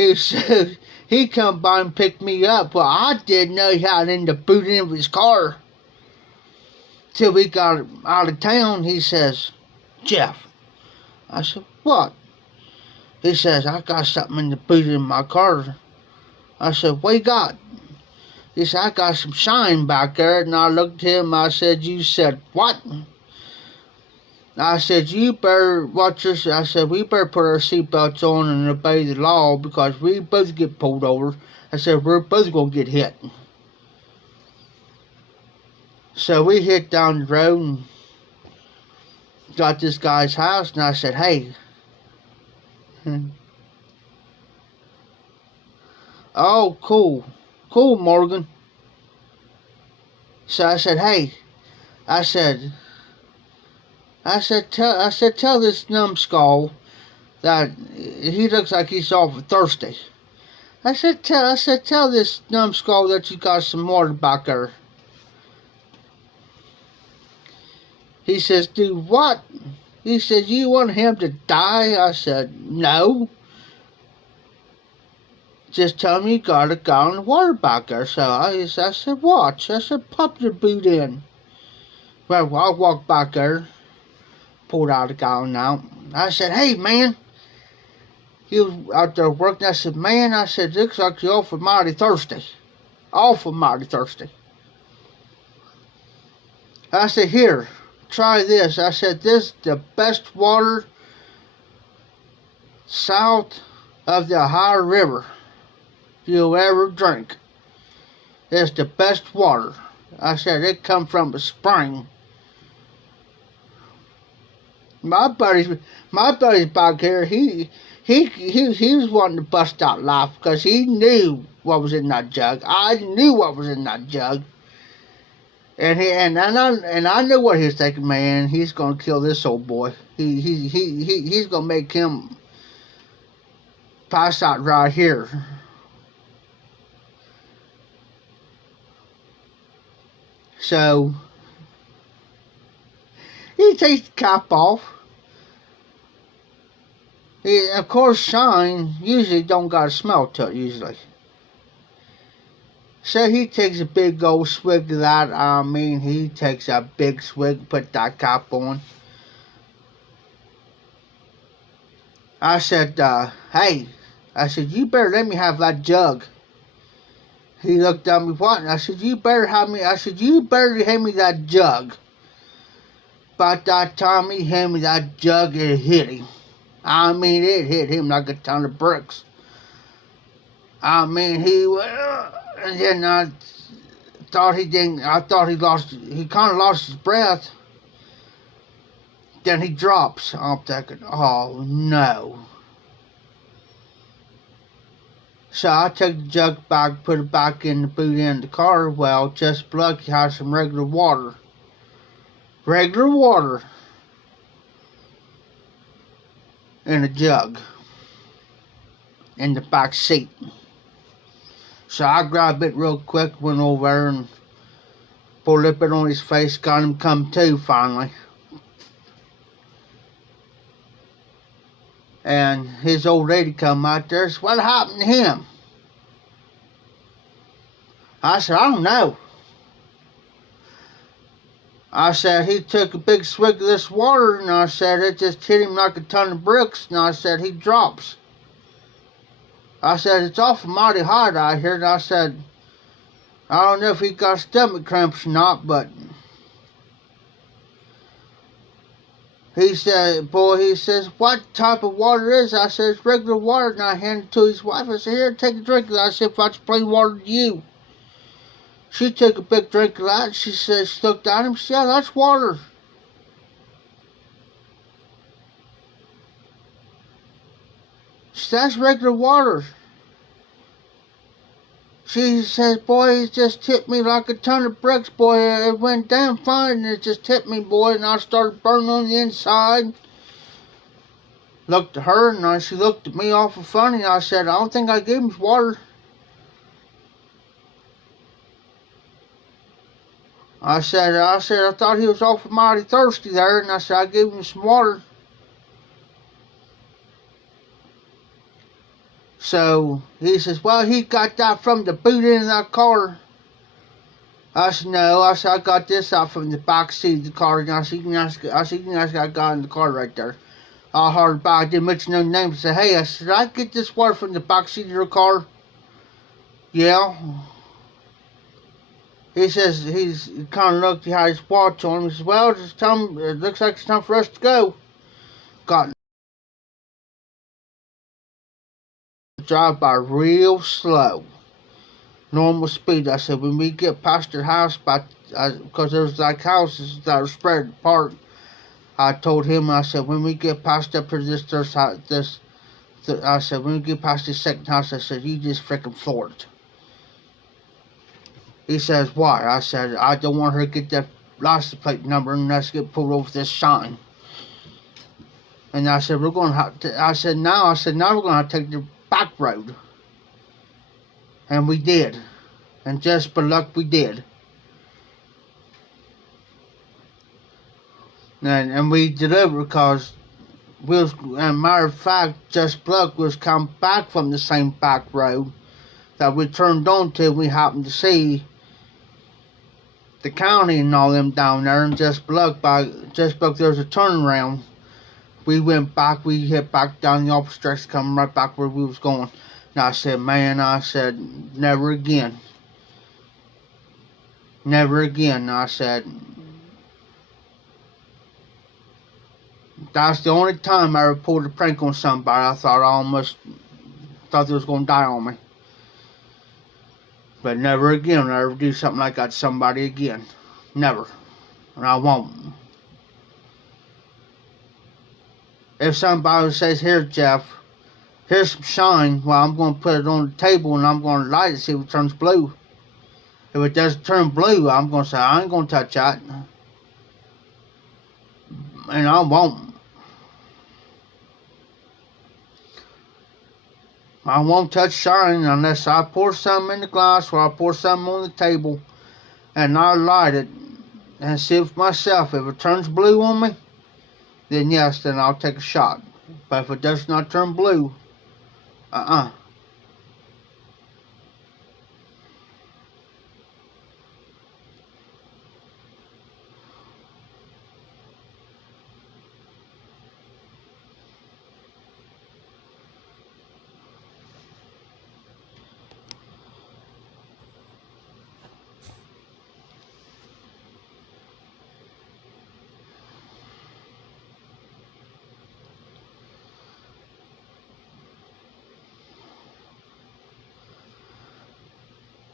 he come by and picked me up. Well, I didn't know he had in the boot end of his car. Till we got out of town, he says, Jeff. I said, what? He says, I got something in the boot end of my car. I said, what you got? He said, I got some shine back there. And I looked at him, I said, you said, what? I said, you better watch this. I said, we better put our seatbelts on and obey the law, because we both get pulled over. I said, we're both going to get hit. So we hit down the road and got this guy's house, and I said, hey. Oh, cool. Cool, Morgan. So I said, hey. I said, tell this numbskull that he looks like he's awful thirsty. I said, tell this numbskull that you got some water back there. He says, do what? He says, you want him to die? I said, no. Just tell me you got a gallon of water back there. So I said, watch. I said, pop your boot in. Well, I walked back there, pulled out a gallon out. I said, hey, man. He was out there working. I said, man, looks like you're awful mighty thirsty. Awful mighty thirsty. I said, here, try this. I said, this is the best water south of the Ohio River you'll ever drink. It's the best water. I said, it come from a spring. My buddy's back here. He was wanting to bust out laugh because he knew what was in that jug. I knew what was in that jug. And I knew what he was thinking, man. He's gonna kill this old boy. He's gonna make him pass out right here. So he takes the cap off. Of course, shine usually don't got a smell to it, usually. So he takes a big old swig of that. I mean, he takes a big swig, put that cap on. I said, hey, I said, you better let me have that jug. He looked at me, what? I said, you better have me, I said, you better hand me that jug. About that time he handed me that jug, it hit him. I mean, it hit him like a ton of bricks. I mean, and then I thought he kind of lost his breath. Then he drops. I'm thinking, oh no. So I took the jug back, put it back in the boot end of the car. Well, just lucky had some regular water. Regular water in a jug in the back seat. So I grabbed it real quick, went over there and poured a bit on his face, got him come to finally. And his old lady come out there. Said, what happened to him? I said, I don't know. I said, he took a big swig of this water, and I said, it just hit him like a ton of bricks, and I said, he drops. I said, it's awful mighty hot out here, and I said, I don't know if he got stomach cramps or not, but he said, boy, he says, what type of water is it? I said, it's regular water, and I handed it to his wife. I said, here, take a drink of that. I said, if that's plain water to you. She took a big drink of that, and she said, she looked at him, she said, yeah, that's water. She said, that's regular water. She says, boy, it just hit me like a ton of bricks, boy. It went down fine, and it just hit me, boy, and I started burning on the inside. Looked at her, and she looked at me awful funny. I said, I don't think I gave him water. I said, I thought he was awful mighty thirsty there, and I said, I gave him some water. So he says, well, he got that from the boot end of that car. I said, no. I said, I got this out from the back seat of the car. And I said, you can ask that guy in the car right there. I hard by, I didn't mention no names. I said, hey, I said, did I get this water from the back seat of your car? Yeah. He says, he kind of looked, he had his watch on him. He says, well, just tell him, it looks like it's time for us to go. Got drive by real slow, normal speed. I said, when we get past your house, because there's like houses that are spread apart, I told him, I said, when we get past up to I said, when we get past this second house, I said, you just freaking floored it. He says, why? I said, I don't want her to get that license plate number and us get pulled over this sign. And I said, we're going to have to, I said, now we're going to have to take the back road. And we did. And just by luck, we did. And we delivered because we was, and matter of fact, just luck was come back from the same back road that we turned onto. We happened to see the county and all them down there, and just luck there's a turnaround. We went back, we hit back down the opposite direction, coming right back where we was going. And I said, man, I said, never again. Never again. I said, that's the only time I ever pulled a prank on somebody. I almost thought they was going to die on me. But never again will I ever do something like that to somebody again. Never. And I won't. If somebody says, here, Jeff, here's some shine, well, I'm going to put it on the table and I'm going to light it, see if it turns blue. If it doesn't turn blue, I'm going to say, I ain't going to touch that. And I won't. I won't touch shine unless I pour some in the glass or I pour some on the table and I light it and see if myself, if it turns blue on me, then yes, then I'll take a shot. But if it does not turn blue,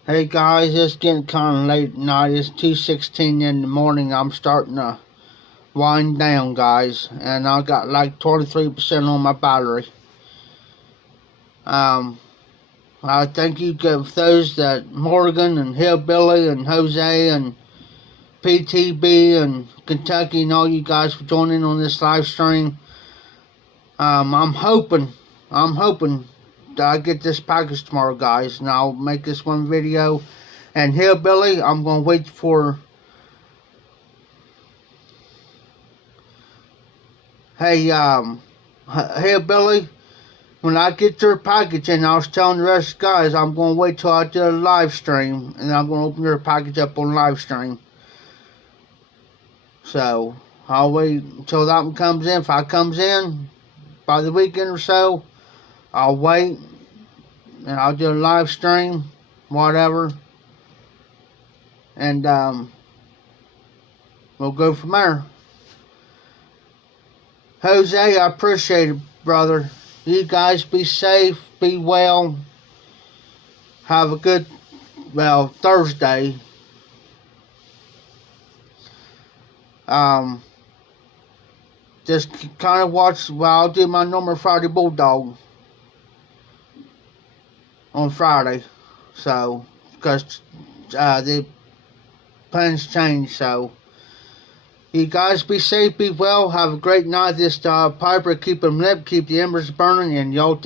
Hey guys, it's getting kind of late at night. It's 2:16 in the morning. I'm starting to wind down, guys, and I got like 23% on my battery. I thank you for those that Morgan and Hillbilly and Jose and PTB and Kentucky and all you guys for joining on this live stream. I'm hoping that I get this package tomorrow, guys, and I'll make this one video. And Hillbilly, I'm gonna wait for. Hey, Hillbilly, when I get your package, and I was telling the rest of the guys, I'm gonna wait till I do a live stream, and I'm gonna open your package up on live stream. So I'll wait until that one comes in. If it comes in by the weekend or so, I'll wait and I'll do a live stream, whatever, and we'll go from there. Jose, I appreciate it, brother. You guys be safe, be well, have a good, Thursday. Just kind of watch. I'll do my normal Friday Bulldog on Friday, so because the plans change. So you guys be safe, be well, have a great night. This Piper, keep them lit, keep the embers burning, and y'all.